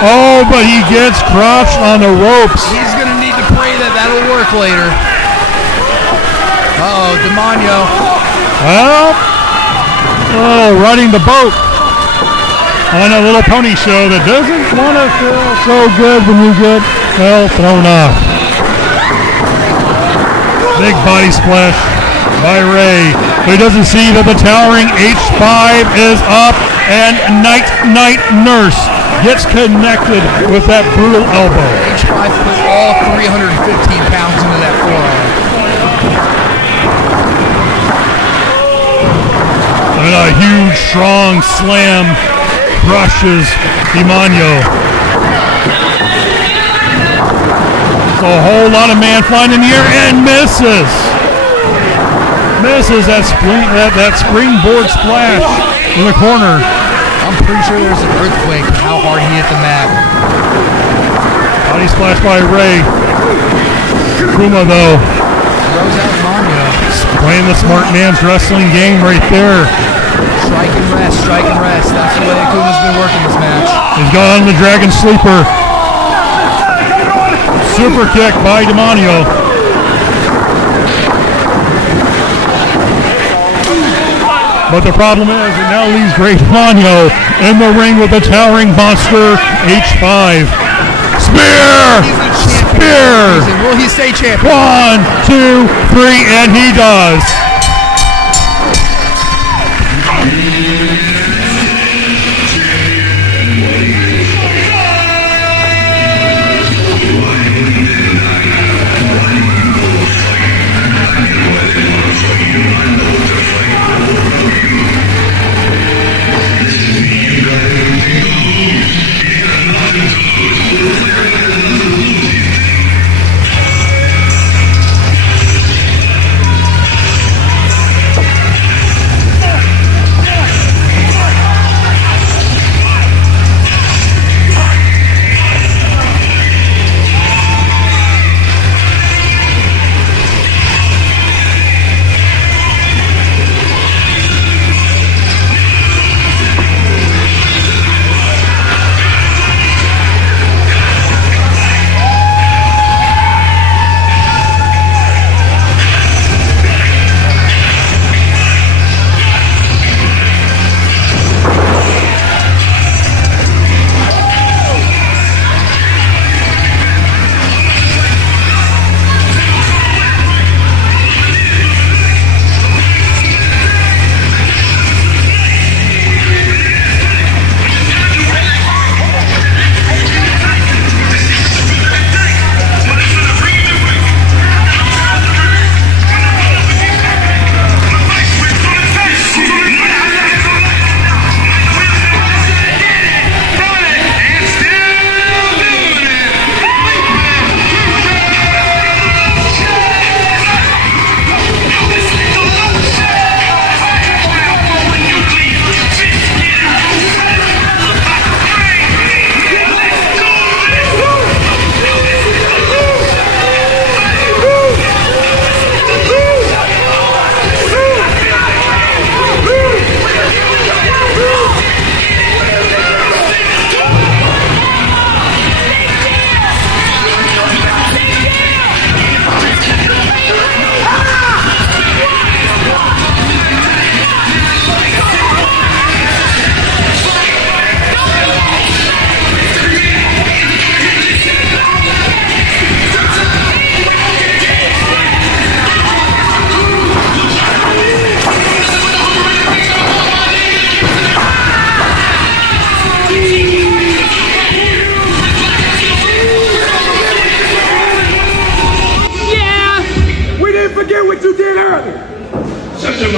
Oh, but he gets crotched on the ropes. He's going to need to pray that that'll work later. Uh-oh, Demonio. Well, riding the boat on a little pony show that doesn't want to feel so good when you get, well, thrown off. Big body splash by Ray, but he doesn't see that the towering H5 is up, and Night Nurse gets connected with that brutal elbow. H5 put all 315 pounds into that forearm. And a huge, strong slam crushes Demonio. So a whole lot of man flying in the air and misses. Misses that springboard splash in the corner. I'm pretty sure there's an earthquake with how hard he hit the mat. Body splash by Ray. Akuma, though, Throws out Demonio. playing the smart man's wrestling game right there. Strike and rest, strike and rest. That's the way Akuma's been working this match. He's got on the Dragon Sleeper. Super kick by Demonio. But the problem is, it now leaves Great Demonio in the ring with the towering monster H5. Spear! Spear! Will he stay champion? 1, 2, 3, and he does.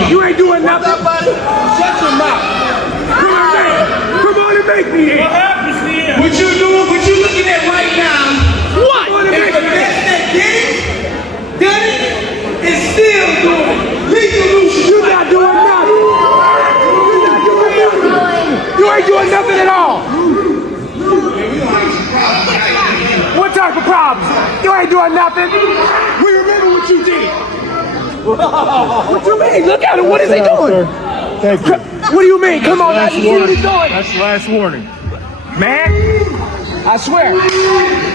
You ain't doing nothing. Shut your mouth. Come on, man. Come on and make me here. What happens here? What you doing? What you looking at right now? What? Is the best that done it is still doing it. Legal Lucian, you not doing nothing. You not doing nothing. You ain't doing nothing at all. What type of problems? You ain't doing nothing. We remember what you did. What you mean? Look at him. What is he doing? Thank you. What do you mean? Come on, man. You see what he's doing? That's the last warning. Man, I swear,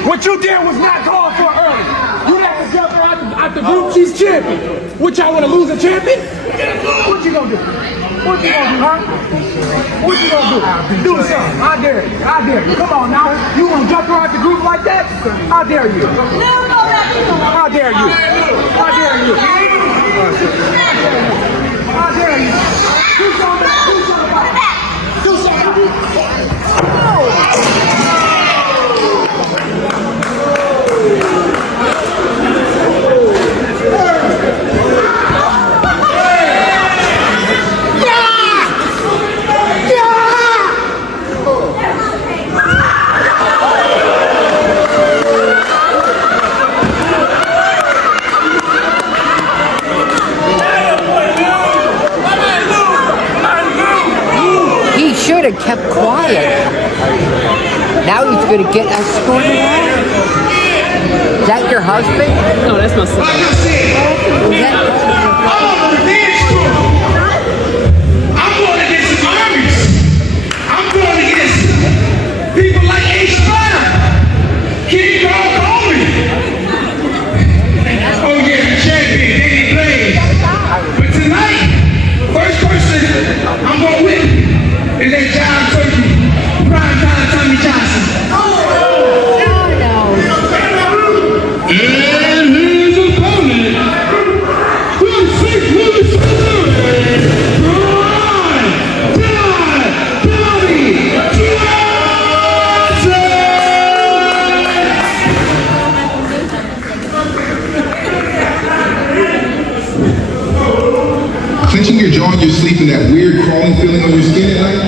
what you did was not called for early. You let the jump out the group. She's champion. What, y'all want to lose a champion? What you gonna do? What you gonna do, huh? What you gonna do? Do something. I dare you. I dare you. Come on now. You gonna jump her out the group like that? I dare you. I dare you. I dare you. I dare you. Do something. Do something about it. Do something about it. Should have kept quiet. Now he's going to get escorted out. Is that your husband? No, that's my son. Like I said, I'm going against the armies. I'm going against people like H. Spider, King Kong Coleman. Oh yeah, the champion, Danny Blaze. But tonight, first person I'm going to win is that John Turkey, prime time Tommy Johnson. No. clenching your jaw in your sleep and that weird crawling feeling on your skin at night?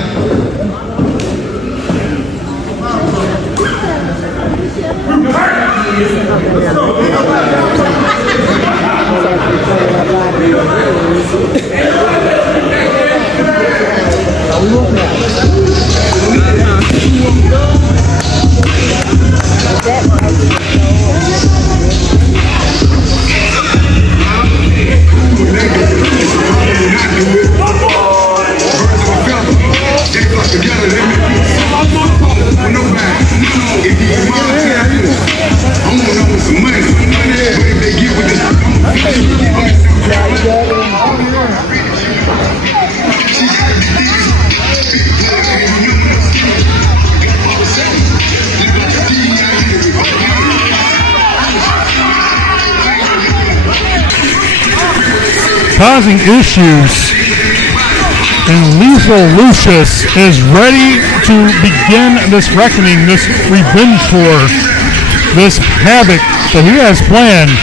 Causing issues, and Lethal Lucius is ready to begin this reckoning, this revenge tour, this havoc that he has planned.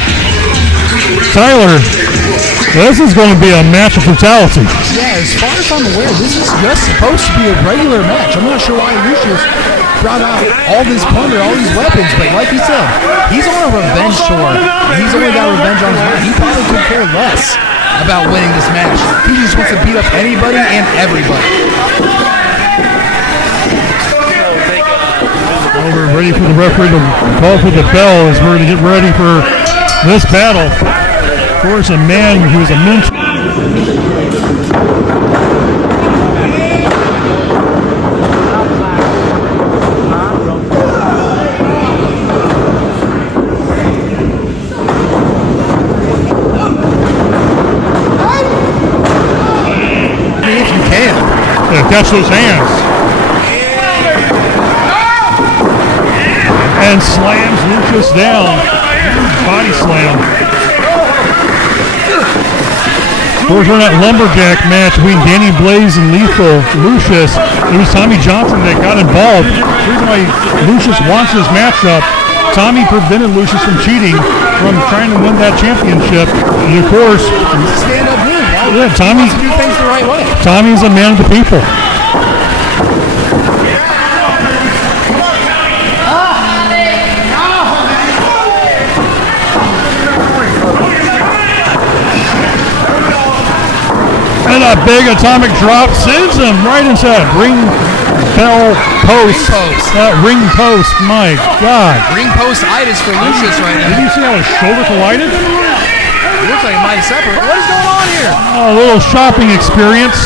Tyler, this is going to be a match of brutality. Yeah, as far as I'm aware, this is just supposed to be a regular match. I'm not sure why Lucius brought out all this plunder, all these weapons, but like he said, he's on a revenge tour. He's only got revenge on his mind. He probably could care less about winning this match. He just wants to beat up anybody and everybody. Well, we're ready for the referee to call for the bell as we're going to get ready for this battle. Of course, a man who was a mentor. Catch those hands. And slams Lucius down. Body slam. Of course, we're in that lumberjack match between Danny Blaze and Lethal Lucius. It was Tommy Johnson that got involved. The reason why Lucius wants this matchup, Tommy prevented Lucius from cheating, from trying to win that championship. And of course, stand up here. Yeah, Tommy wants to do things the right way. Tommy's a man of the people. And a big atomic drop sends him right into that ring bell post. Ring post, my God. Ring post-itis for Lucius right now. Did you see how his shoulder collided? It looks like it might separate. What is going on here? A little shopping experience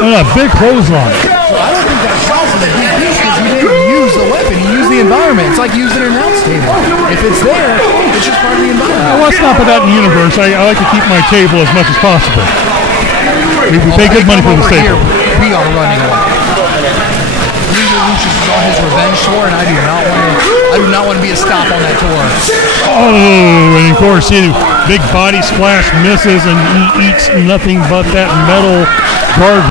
and a big clothesline. So I don't think that causes a big deal because he didn't use the weapon. He used the environment. It's like using an announce table. If it's there, it's just part of the environment. Well, let's not put that in the universe. I like to keep my table as much as possible. We pay good money for this table. We are running away. Lucius is on his revenge tour, and I do not want to be a stop on that tour. Oh, and of course, big body splash misses, and he eats nothing but that metal guard.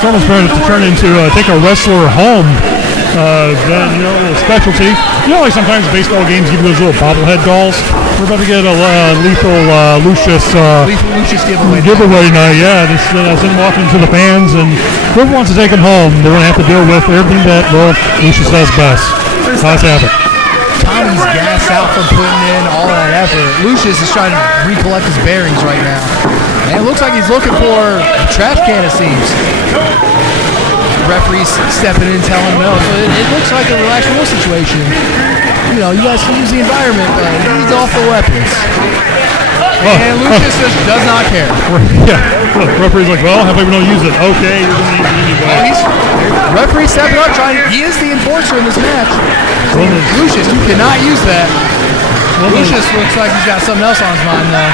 It's almost ready to turn into take a wrestler home. Then, a little specialty. Like sometimes baseball games give you those little bobblehead dolls. We're about to get a Lethal Lucius giveaway night. Yeah, this send him off into the fans, and whoever wants to take him home, they're going to have to deal with everything that Lucius does best. Let's have it. Tommy's gassed out from putting in all that effort. Lucius is trying to recollect his bearings right now. And it looks like he's looking for a trash can, it seems. referee's stepping in, telling him no. So it looks like a relaxed rule situation. You know, you guys can use the environment, but he's off the weapons. And Lucius just does not care. Yeah, look, referee's like, well, how about we don't use it? Okay, you're going to use it anyway. Referee stepping up, he is the enforcer in this match. Lucius, you cannot use that. Lucius looks like he's got something else on his mind now.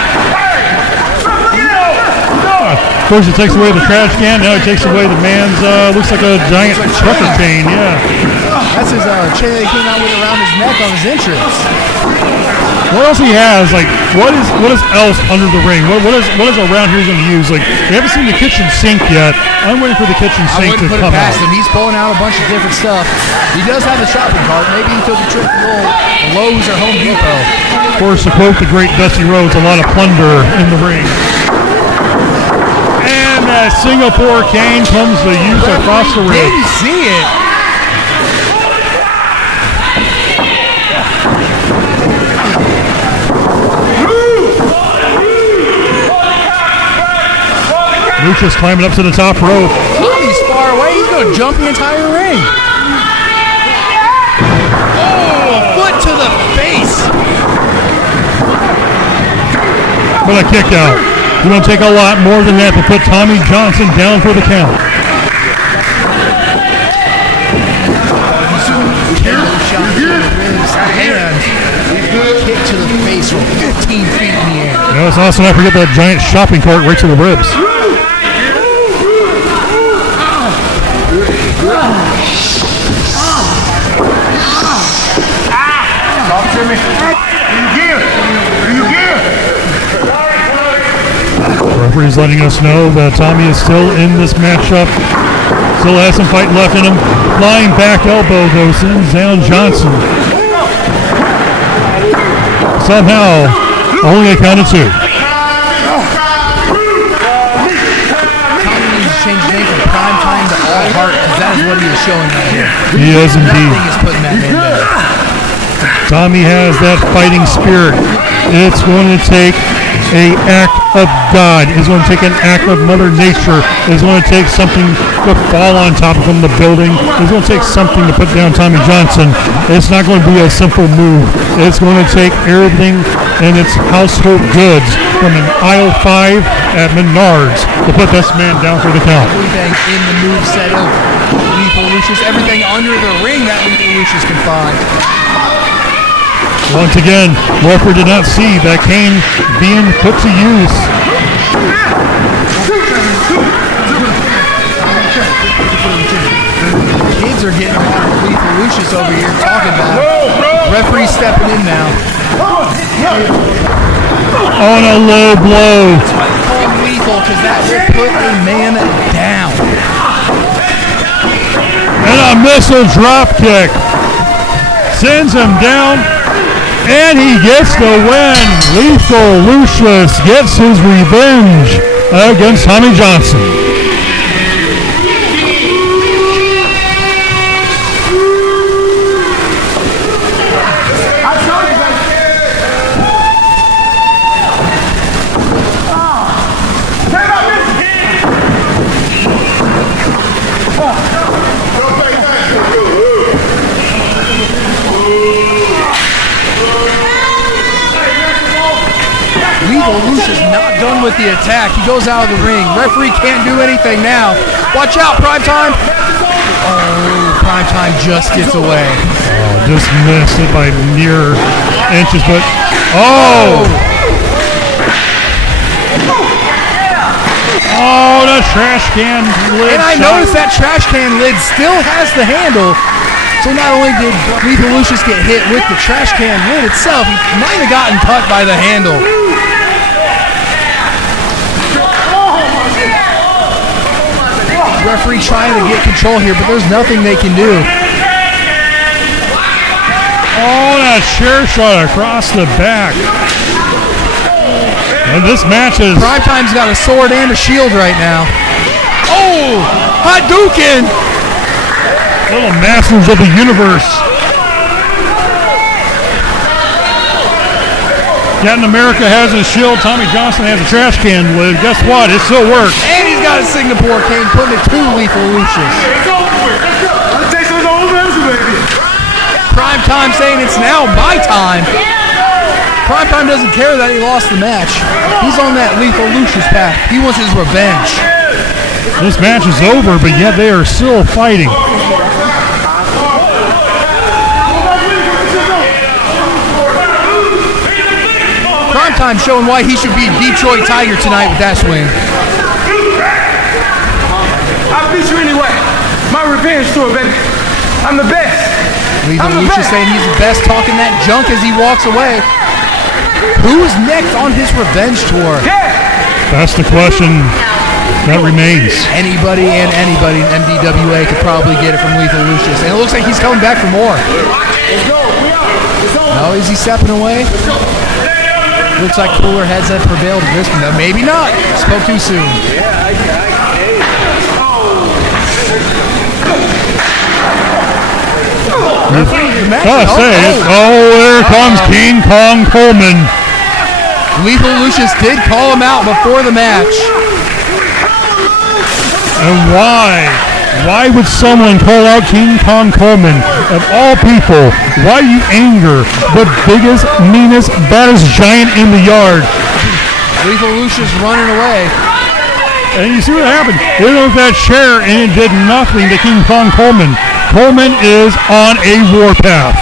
Of course, it takes away the trash can. Now it takes away the man's, looks like a giant trucker chain, yeah. That's his chain that he came out with around his neck on his entrance. What else he has? Like, what is else under the ring? What is around here he's going to use? Like, we haven't seen the kitchen sink yet. I'm waiting for the kitchen sink to put come it past out. him. He's pulling out a bunch of different stuff. He does have the shopping cart. Maybe he took a trip to Lowe's or Home Depot. Of course, to quote the great Dusty Rhodes, a lot of plunder in the ring. And that Singapore cane comes to use across the ring. Didn't see it. Lucius climbing up to the top rope. Tommy's far away. He's going to jump the entire ring. Oh, a foot to the face. What a kick out. It's going to take a lot more than that to put Tommy Johnson down for the count. Kick to the face from 15 feet in the air. You know, it's also not forget that giant shopping cart right to the ribs. Talk to me. Are you here? The referee's letting us know that Tommy is still in this matchup. Still has some fight left in him. Flying back elbow though sends down Johnson. Somehow, only a count of two. Tommy needs to change his name from Prime Time to All Heart because that is what he was showing that here. He is indeed. Nothing is putting that man down. Tommy has that fighting spirit. It's going to take an act of God. It's going to take an act of Mother Nature. It's going to take something to fall on top of him, the building. It's going to take something to put down Tommy Johnson. It's not going to be a simple move. It's going to take everything and its household goods from an aisle 5 at Menards to put this man down for the count. Everything in the moveset of Lethal Lucius, everything under the ring that Lethal Lucius can find. Once again, referee did not see that cane being put to use. Kids are getting Lethal Lucius over here talking about it. Referee stepping in now. On a low blow. Lethal because that will put a man down. And a missile drop kick. Sends him down. And he gets the win. Lethal Lucius gets his revenge against Tommy Johnson. Lucius not done with the attack. He goes out of the ring. Referee can't do anything now. Watch out, Primetime. Oh, Primetime just gets away. Oh, just missed it by mere inches, but oh, the trash can lid. And I noticed that trash can lid still has the handle. So not only did Lethal Lucius get hit with the trash can lid itself, he might have gotten cut by the handle. Referee trying to get control here, but there's nothing they can do. Oh, that chair shot across the back. And this match is... Primetime's got a sword and a shield right now. Oh, Hadouken! Little masters of the universe. Captain America has his shield. Tommy Johnson has a trash can lid. Guess what? It still works. And he's got a Singapore cane, putting it to Lethal Lucius. Prime Time saying it's now my time. Prime Time doesn't care that he lost the match. He's on that Lethal Lucius path. He wants his revenge. This match is over, but yet they are still fighting. Prime Time showing why he should beat Detroit Tiger tonight with that swing. I beat you anyway. My revenge tour, baby. I'm the best. Lethal Lucius saying he's the best, talking that junk as he walks away. Who's next on his revenge tour? That's the question that remains. Anybody and anybody in MDWA could probably get it from Lethal Lucius. And it looks like he's coming back for more. No, is he stepping away? Looks like cooler heads have prevailed at this one. No, maybe not. Spoke too soon. There comes King Kong Coleman. Lethal Lucius did call him out before the match. And why? Why would someone call out King Kong Coleman? Of all people, why you anger the biggest, meanest, baddest giant in the yard? Lethal Lucius running away. And you see what happened? He hit with that chair and it did nothing to King Kong Coleman. Coleman is on a warpath.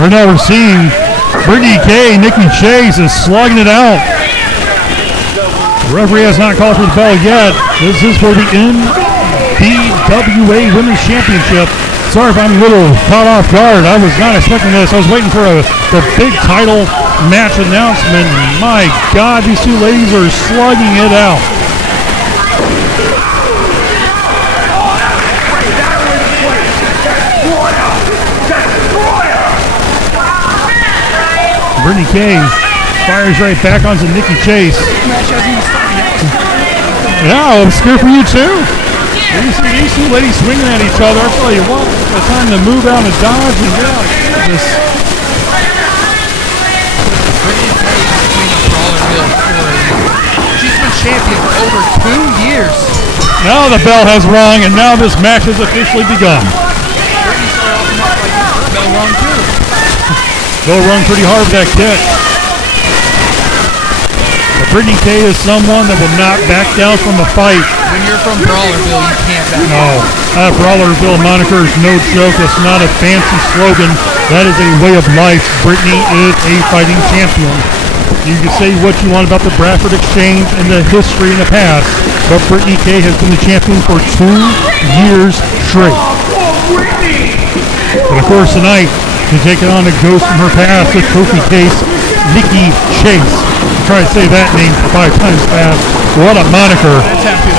Right now we're seeing Brittany K, Nikki Chase is slugging it out. The referee has not called for the bell yet. This is for the NBWA Women's Championship. Sorry if I'm a little caught off guard. I was not expecting this. I was waiting for the big title match announcement. My God, these two ladies are slugging it out. Brittany K fires right back onto Nikki Chase. Yeah, I'm scared for you too. These two ladies swinging at each other. I tell you what, it's time to move out and dodge and get out. She's been champion for over 2 years. Now the bell has rung, and now this match has officially begun. Brittany started off the match like her bell rung too. They'll run pretty hard with that kick. But Brittany Kay is someone that will not back down from a fight. When you're from Brawlerville, you can't back No, that Brawlerville moniker is no joke. It's not a fancy slogan. That is a way of life. Brittany is a fighting champion. You can say what you want about the Bradford Exchange and the history in the past, but Brittany Kay has been the champion for 2 years straight. But of course tonight, she's taking on a ghost from her past, the trophy case, Nikki Chase. Try to say that name 5 times fast. What a moniker.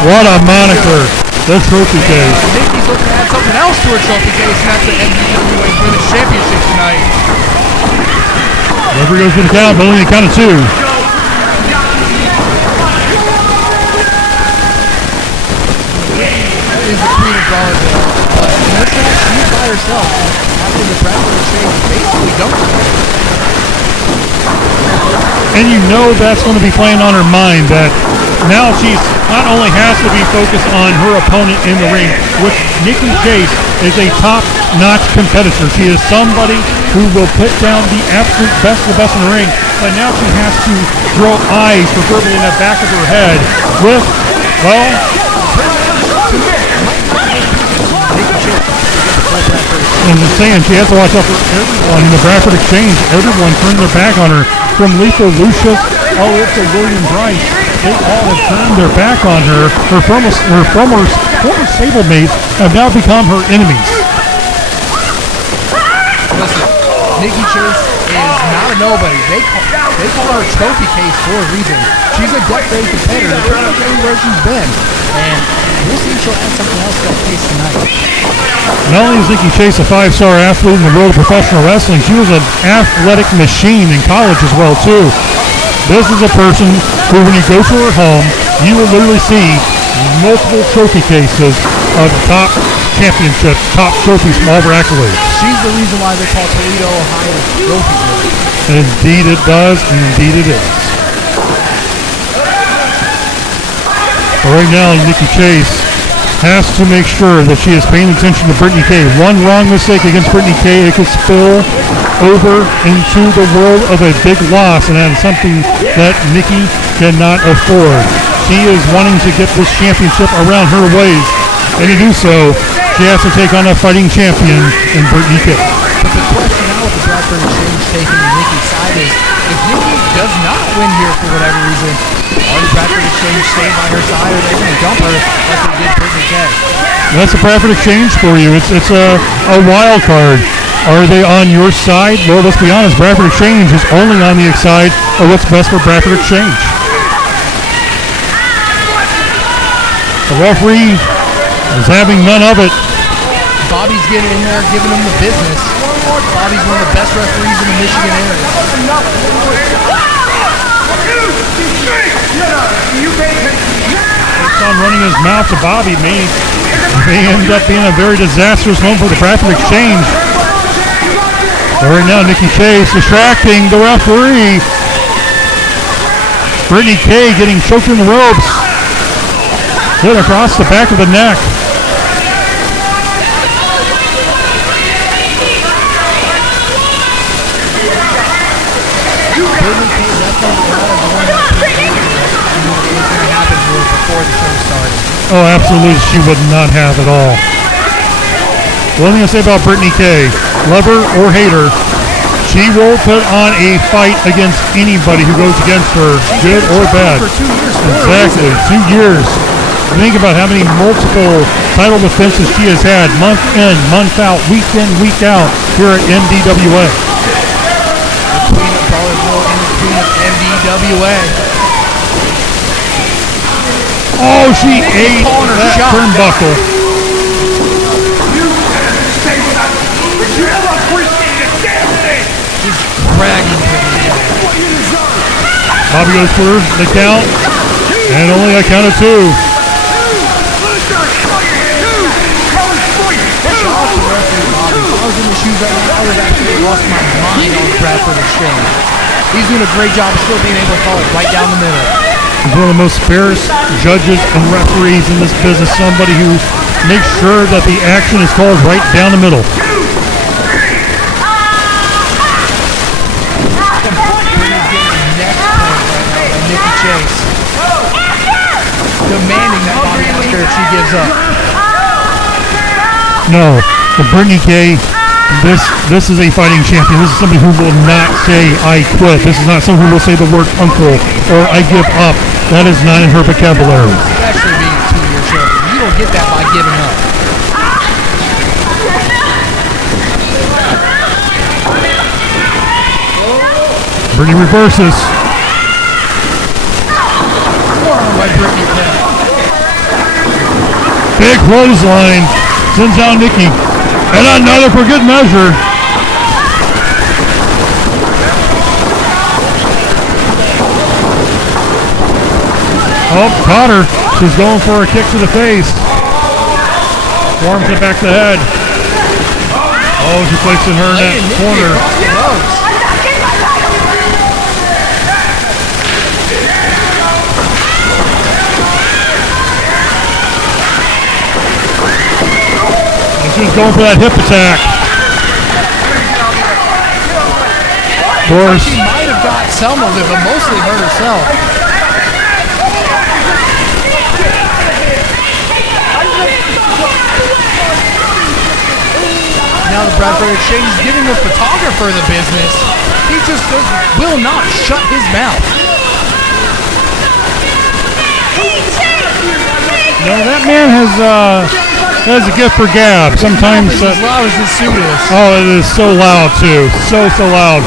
What a moniker. The trophy case. Nikki's looking to add something else to her trophy case, and that's the NBWA Women's Championship tonight. Referee goes for the count, but only a count of 2. Is the queen of Brawlerville. But in this match, she's by herself. After the Bradford Exchange basically dumped her. And you know that's going to be playing on her mind, that now she's not only has to be focused on her opponent in the ring, which Nikki Chase is a top-notch competitor. She is somebody who will put down the absolute best of the best in the ring, but now she has to throw eyes, preferably in the back of her head, with, well, I'm just saying, she has to watch out for everyone in the Bradford Exchange. Everyone turned their back on her, from Lisa Lucius all up to William Bryce. They all have turned their back on her. Her former stablemates have now become her enemies. Listen, Nikki Chase is not a nobody. They call her trophy case for a reason. She's a death-grade competitor, pretty much everywhere she's been. And we'll see if she'll add something else to that case tonight. Not only is Nikki Chase a 5-star athlete in the world of professional wrestling, she was an athletic machine in college as well, too. This is a person who, when you go to her home, you will literally see multiple trophy cases of top championships, top trophies from all of her accolades. She's the reason why they call Toledo, Ohio, Trophy. And indeed it does, and indeed it is. But right now, Nikki Chase has to make sure that she is paying attention to Brittany Kay. One wrong mistake against Brittany Kay, it could spill over into the world of a big loss, and that is something that Nikki cannot afford. She is wanting to get this championship around her waist, and to do so, she has to take on a fighting champion in Brittany Kay. But the question now with the Bradford Exchange taking Nikki's side is, if Nikki does not win here for whatever reason, are the Bradford Exchange staying by her side, or are they going to dump her like they did Brittany Kay? That's the Bradford Exchange for you. It's a wild card. Are they on your side? Well, let's be honest, Bradford Exchange is only on the side of what's best for Bradford Exchange. The referee is having none of it. Bobby's getting in there, giving him the business. Bobby's one of the best referees in the Michigan area. Keeps on running his mouth to Bobby. May end up being a very disastrous moment for the Bradford Exchange. But right now, Nikki Chase distracting the referee. Brittany Kay getting choked in the ropes. Hit across the back of the neck. Brittany Kay definitely got a one was going to happen to her before the show started. Oh, absolutely, she would not have at all. One thing I say about Brittany Kay, love her or hate her, she will put on a fight against anybody who goes against her, good or bad. For 2 years. Exactly, 2 years. Think about how many multiple title defenses she has had, month in, month out, week in, week out, here at MDWA. The Queen of Brawlerville and the Queen of MDWA. Oh, she ate that shot. turnbuckle. Just dragging Brittany Kay. Bobby goes for the count, and only a count of 2. I was in the shoes right now, I would have actually lost my mind on the Bradford Exchange. He's doing a great job of still being able to call it right down the middle. He's one of the most fierce judges and referees in this business, somebody who makes sure that the action is called right down the middle. Chase. Demanding that body after if she gives up. No, for Brittany Kay, this is a fighting champion. This is somebody who will not say I quit. This is not someone who will say the word uncle or I give up. That is not in her vocabulary. Especially being a 2-year champion. You don't get that by giving up. Brittany reverses. Forearm by Brittany Kay. Big clothesline. Sends down Nikki. And another for good measure. Oh, caught her. She's going for a kick to the face. Warms it back to the head. Oh, she placing her in that corner. She's going for that hip attack. Of course. She might have got some of it, but mostly hurt herself. Now the Bradford Exchange is giving the photographer the business. He just will not shut his mouth. No, that man has a gift for gab. Sometimes. As loud as this suit is. Oh, it is so loud too. So loud.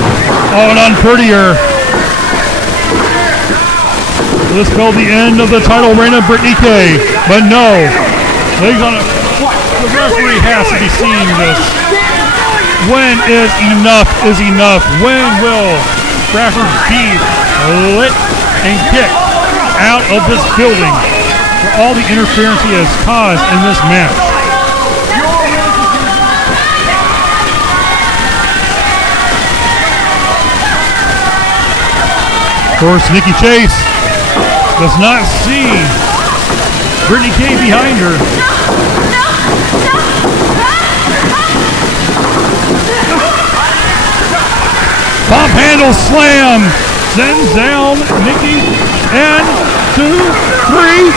Oh, and unprettier. This spelled the end of the title reign of Brittany Kay. But no. The referee has to be seeing this. When is enough? When will Bradford be lit and kicked out of this building for all the interference he has caused in this match? Of course, Nikki Chase does not see Brittany Kay behind her. Pump handle slam sends down Nikki, and 2, 3.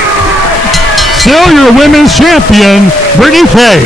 Still your women's champion, Brittany Kay.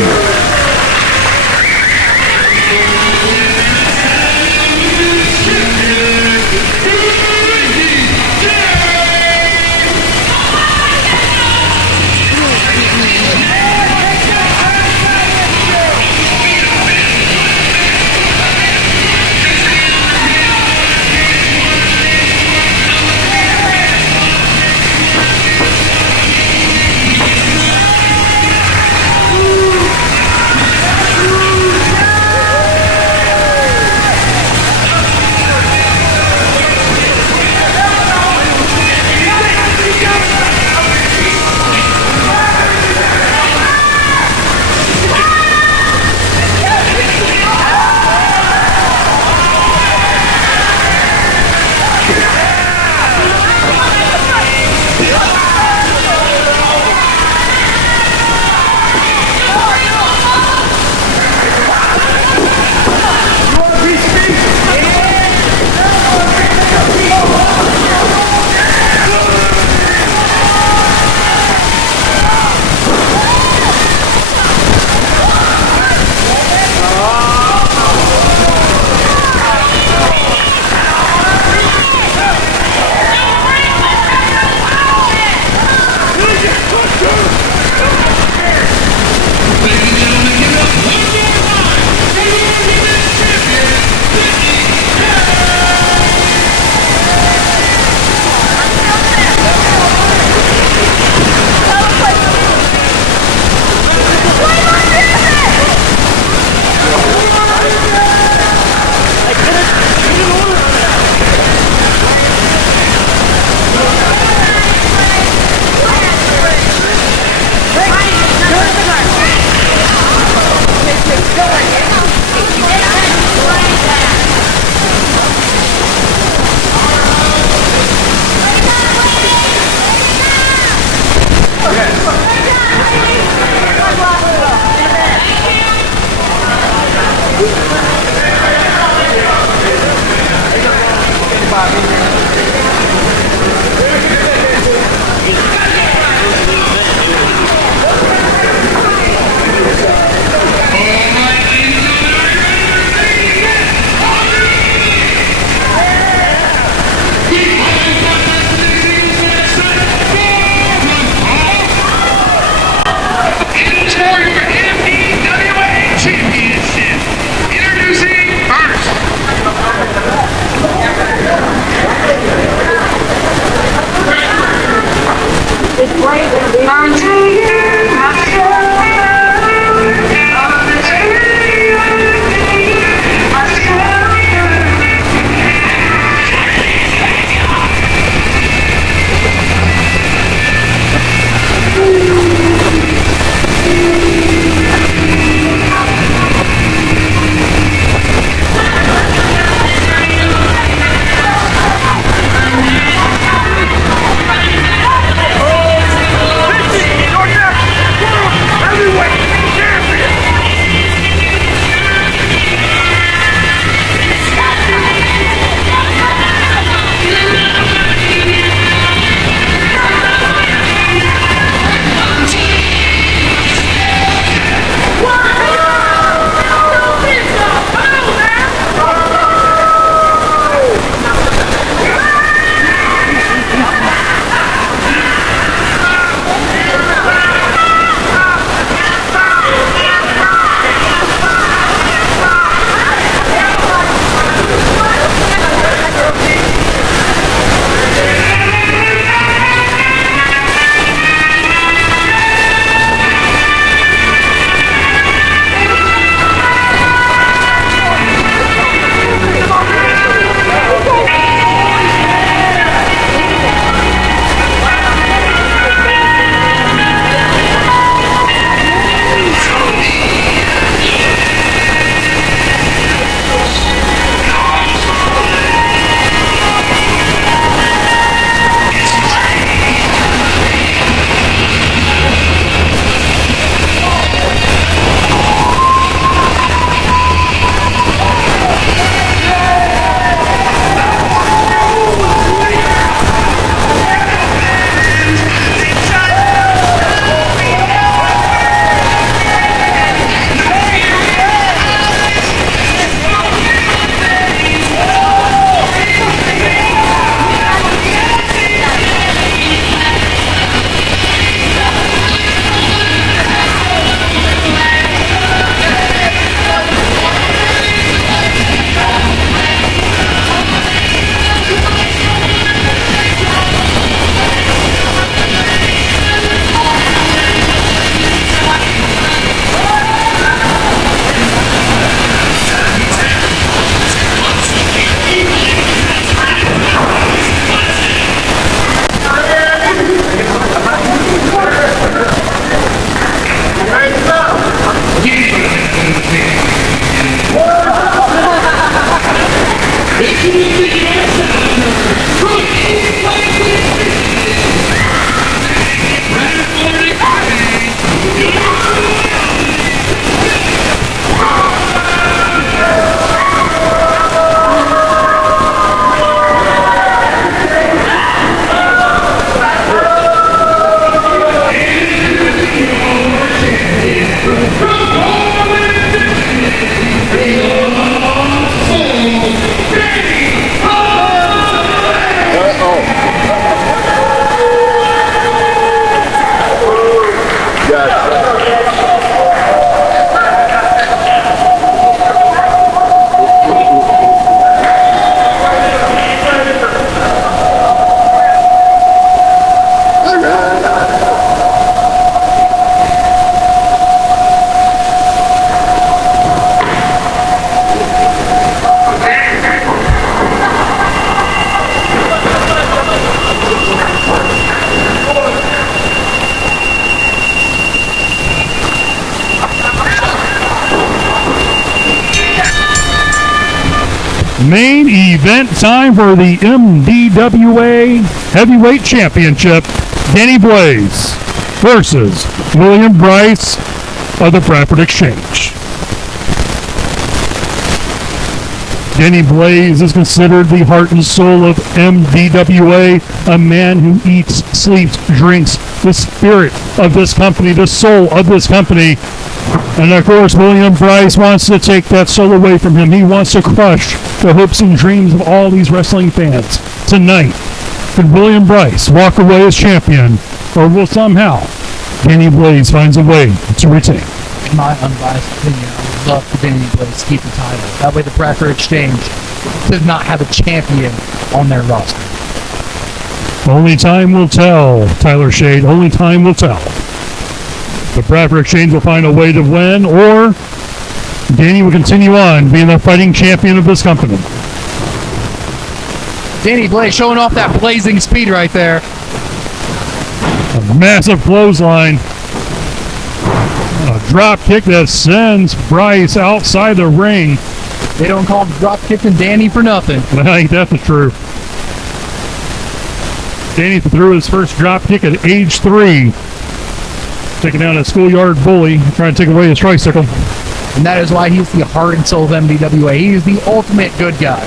Main event time for the MDWA Heavyweight Championship. Danny Blaze versus William Bryce of the Bradford Exchange. Danny Blaze is considered the heart and soul of MDWA, a man who eats, sleeps, drinks, the spirit of this company, the soul of this company. And of course, William Bryce wants to take that soul away from him. He wants to crush the hopes and dreams of all these wrestling fans. Tonight, could William Bryce walk away as champion, or will somehow Danny Blaze finds a way to retain? In my unbiased opinion, I would love for Danny Blaze to keep the title. That way the Bradford Exchange does not have a champion on their roster. Only time will tell, Tyler Shade. Only time will tell. But Bradford Exchange will find a way to win, or Danny will continue on being the fighting champion of this company. Danny Blaze showing off that blazing speed right there. A massive clothesline. A drop kick that sends Bryce outside the ring. They don't call him drop kicking Danny for nothing. I think that's the truth. Danny threw his first drop kick at age 3. Taking down a schoolyard bully, trying to take away his tricycle. And that is why he's the heart and soul of MDWA. He is the ultimate good guy.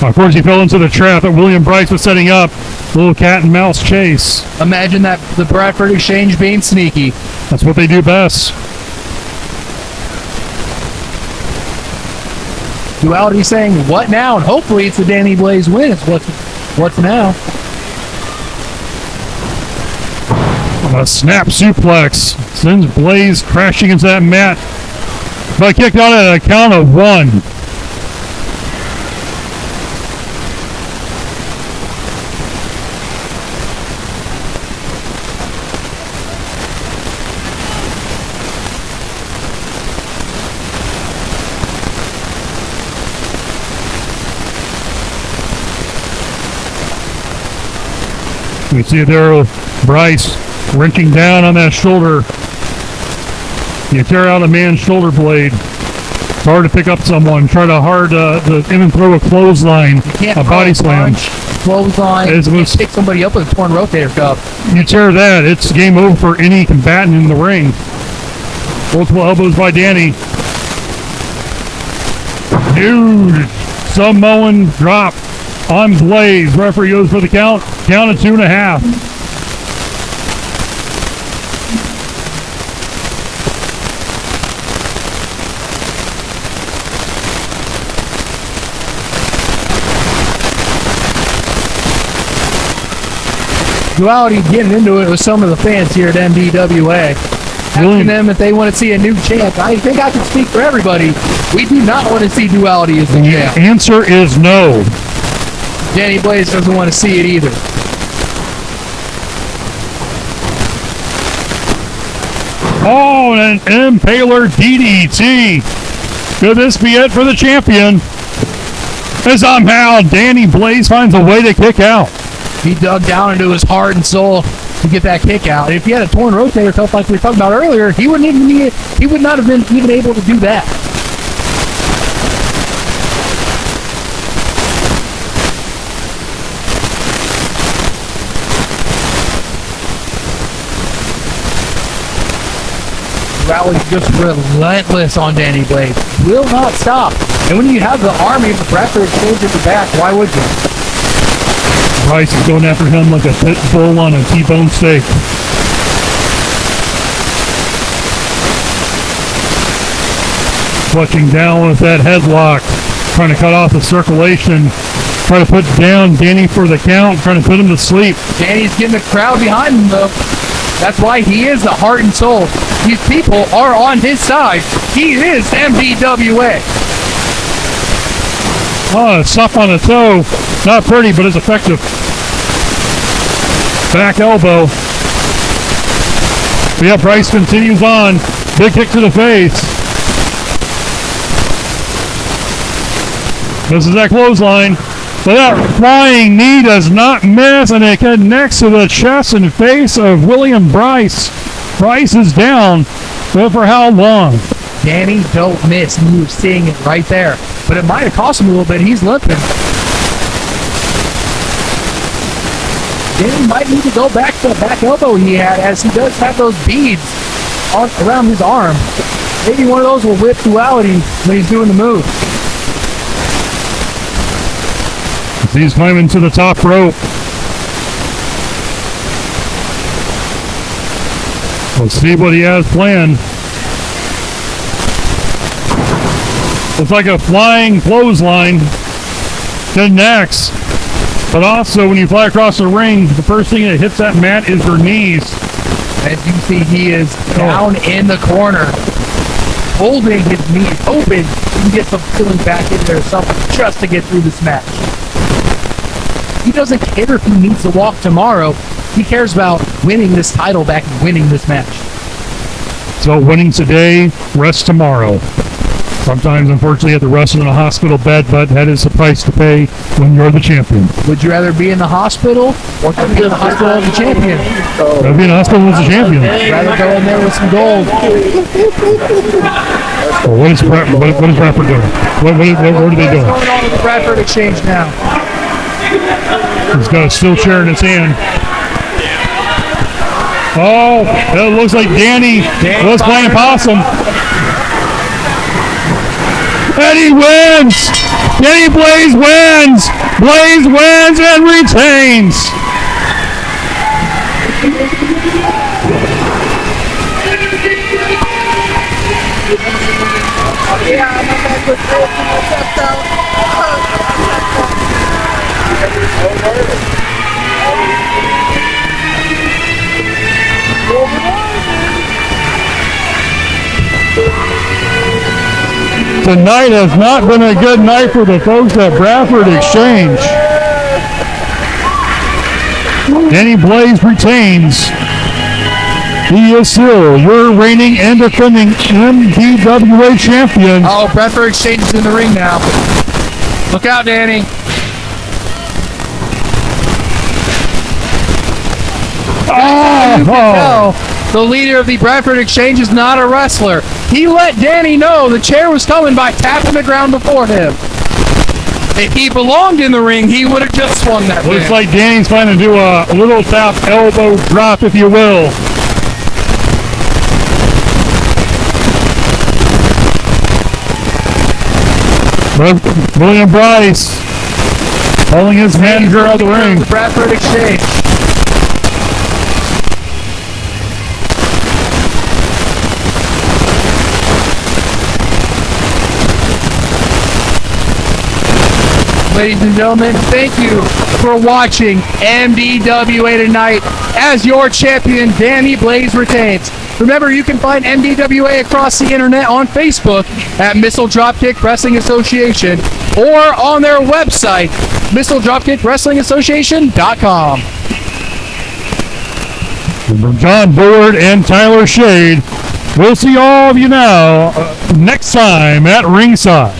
Of course, he fell into the trap that William Bryce was setting up. Little cat and mouse chase. Imagine that, the Bradford Exchange being sneaky. That's what they do best. Duality saying, what now? And hopefully it's the Danny Blaze win. It's what's now. A snap suplex sends Blaze crashing into that mat. But kicked out at a count of 1. We see there Bryce wrenching down on that shoulder. You tear out a man's shoulder blade. It's hard to pick up someone. Try to even throw a clothesline, a body slam. Clothesline. It's You can't pick somebody up with a torn rotator cuff. You tear that, it's game over for any combatant in the ring. Multiple elbows by Danny. Huge Samoan drop on Blaze. Referee goes for the count. Count of 2.5. Duality getting into it with some of the fans here at MDWA. Asking them if they want to see a new champ. I think I can speak for everybody. We do not want to see Duality as the champ. Answer is no. Danny Blaze doesn't want to see it either. Oh, and an Impaler DDT. Could this be it for the champion? And somehow Danny Blaze finds a way to kick out. He dug down into his heart and soul to get that kick out. If he had a torn rotator cuff like we were talking about earlier, he would not have been even able to do that. Rally just relentless on Danny Blaze. Will not stop. And when you have the army of the Bradford Exchange at the back, why would you? Bryce is going after him like a pit bull on a T-bone steak. Clutching down with that headlock. Trying to cut off the circulation. Trying to put down Danny for the count. Trying to put him to sleep. Danny's getting the crowd behind him, though. That's why he is the heart and soul. These people are on his side. He is MDWA. Oh, stuff on the toe. Not pretty, but it's effective. Back elbow. But yeah, Bryce continues on. Big kick to the face. This is that clothesline. But that flying knee does not miss, and it connects to the chest and face of William Bryce. Bryce is down, but for how long? Danny, don't miss. You were seeing it right there. But it might have cost him a little bit. He's limping. Danny might need to go back to the back elbow he had, as he does have those beads around his arm. Maybe one of those will whip Duality when he's doing the move. He's climbing to the top rope. Let's see what he has planned. Looks like a flying clothesline connects. But also, when you fly across the ring, the first thing that hits that mat is your knees. As you see, he is down in the corner, holding his knee open. He can get some feeling back in there, something just to get through this match. He doesn't care if he needs to walk tomorrow. He cares about winning this title back and winning this match. So winning today, rest tomorrow. Sometimes, unfortunately, you have to rest in a hospital bed, but that is the price to pay when you're the champion. Would you rather be in the hospital or be in the hospital as a champion? I'd be in the hospital as a champion. Rather go in there with some gold. Well, what is Bradford doing? What are they doing? What's going on with the Bradford Exchange now? He's got a steel chair in his hand. Oh, it looks like Danny was playing possum. And he wins! Danny Blaze wins! Blaze wins and retains! Tonight has not been a good night for the folks at Bradford Exchange. Danny Blaze retains. He is still your reigning and defending MDWA champion. Oh, Bradford Exchange is in the ring now. Look out, Danny. The leader of the Bradford Exchange is not a wrestler. He let Danny know the chair was coming by tapping the ground before him. If he belonged in the ring, he would have just swung that Looks thing. like Danny's trying to do a little tap elbow drop, if you will. William Bryce calling his manager out of the ring. Bradford Exchange. Ladies and gentlemen, thank you for watching MDWA tonight. As your champion, Danny Blaze retains. Remember, you can find MDWA across the internet on Facebook at Missile Dropkick Wrestling Association or on their website, MissileDropkickWrestlingAssociation.com. From John Bullard and Tyler Shade, we'll see all of you now next time at ringside.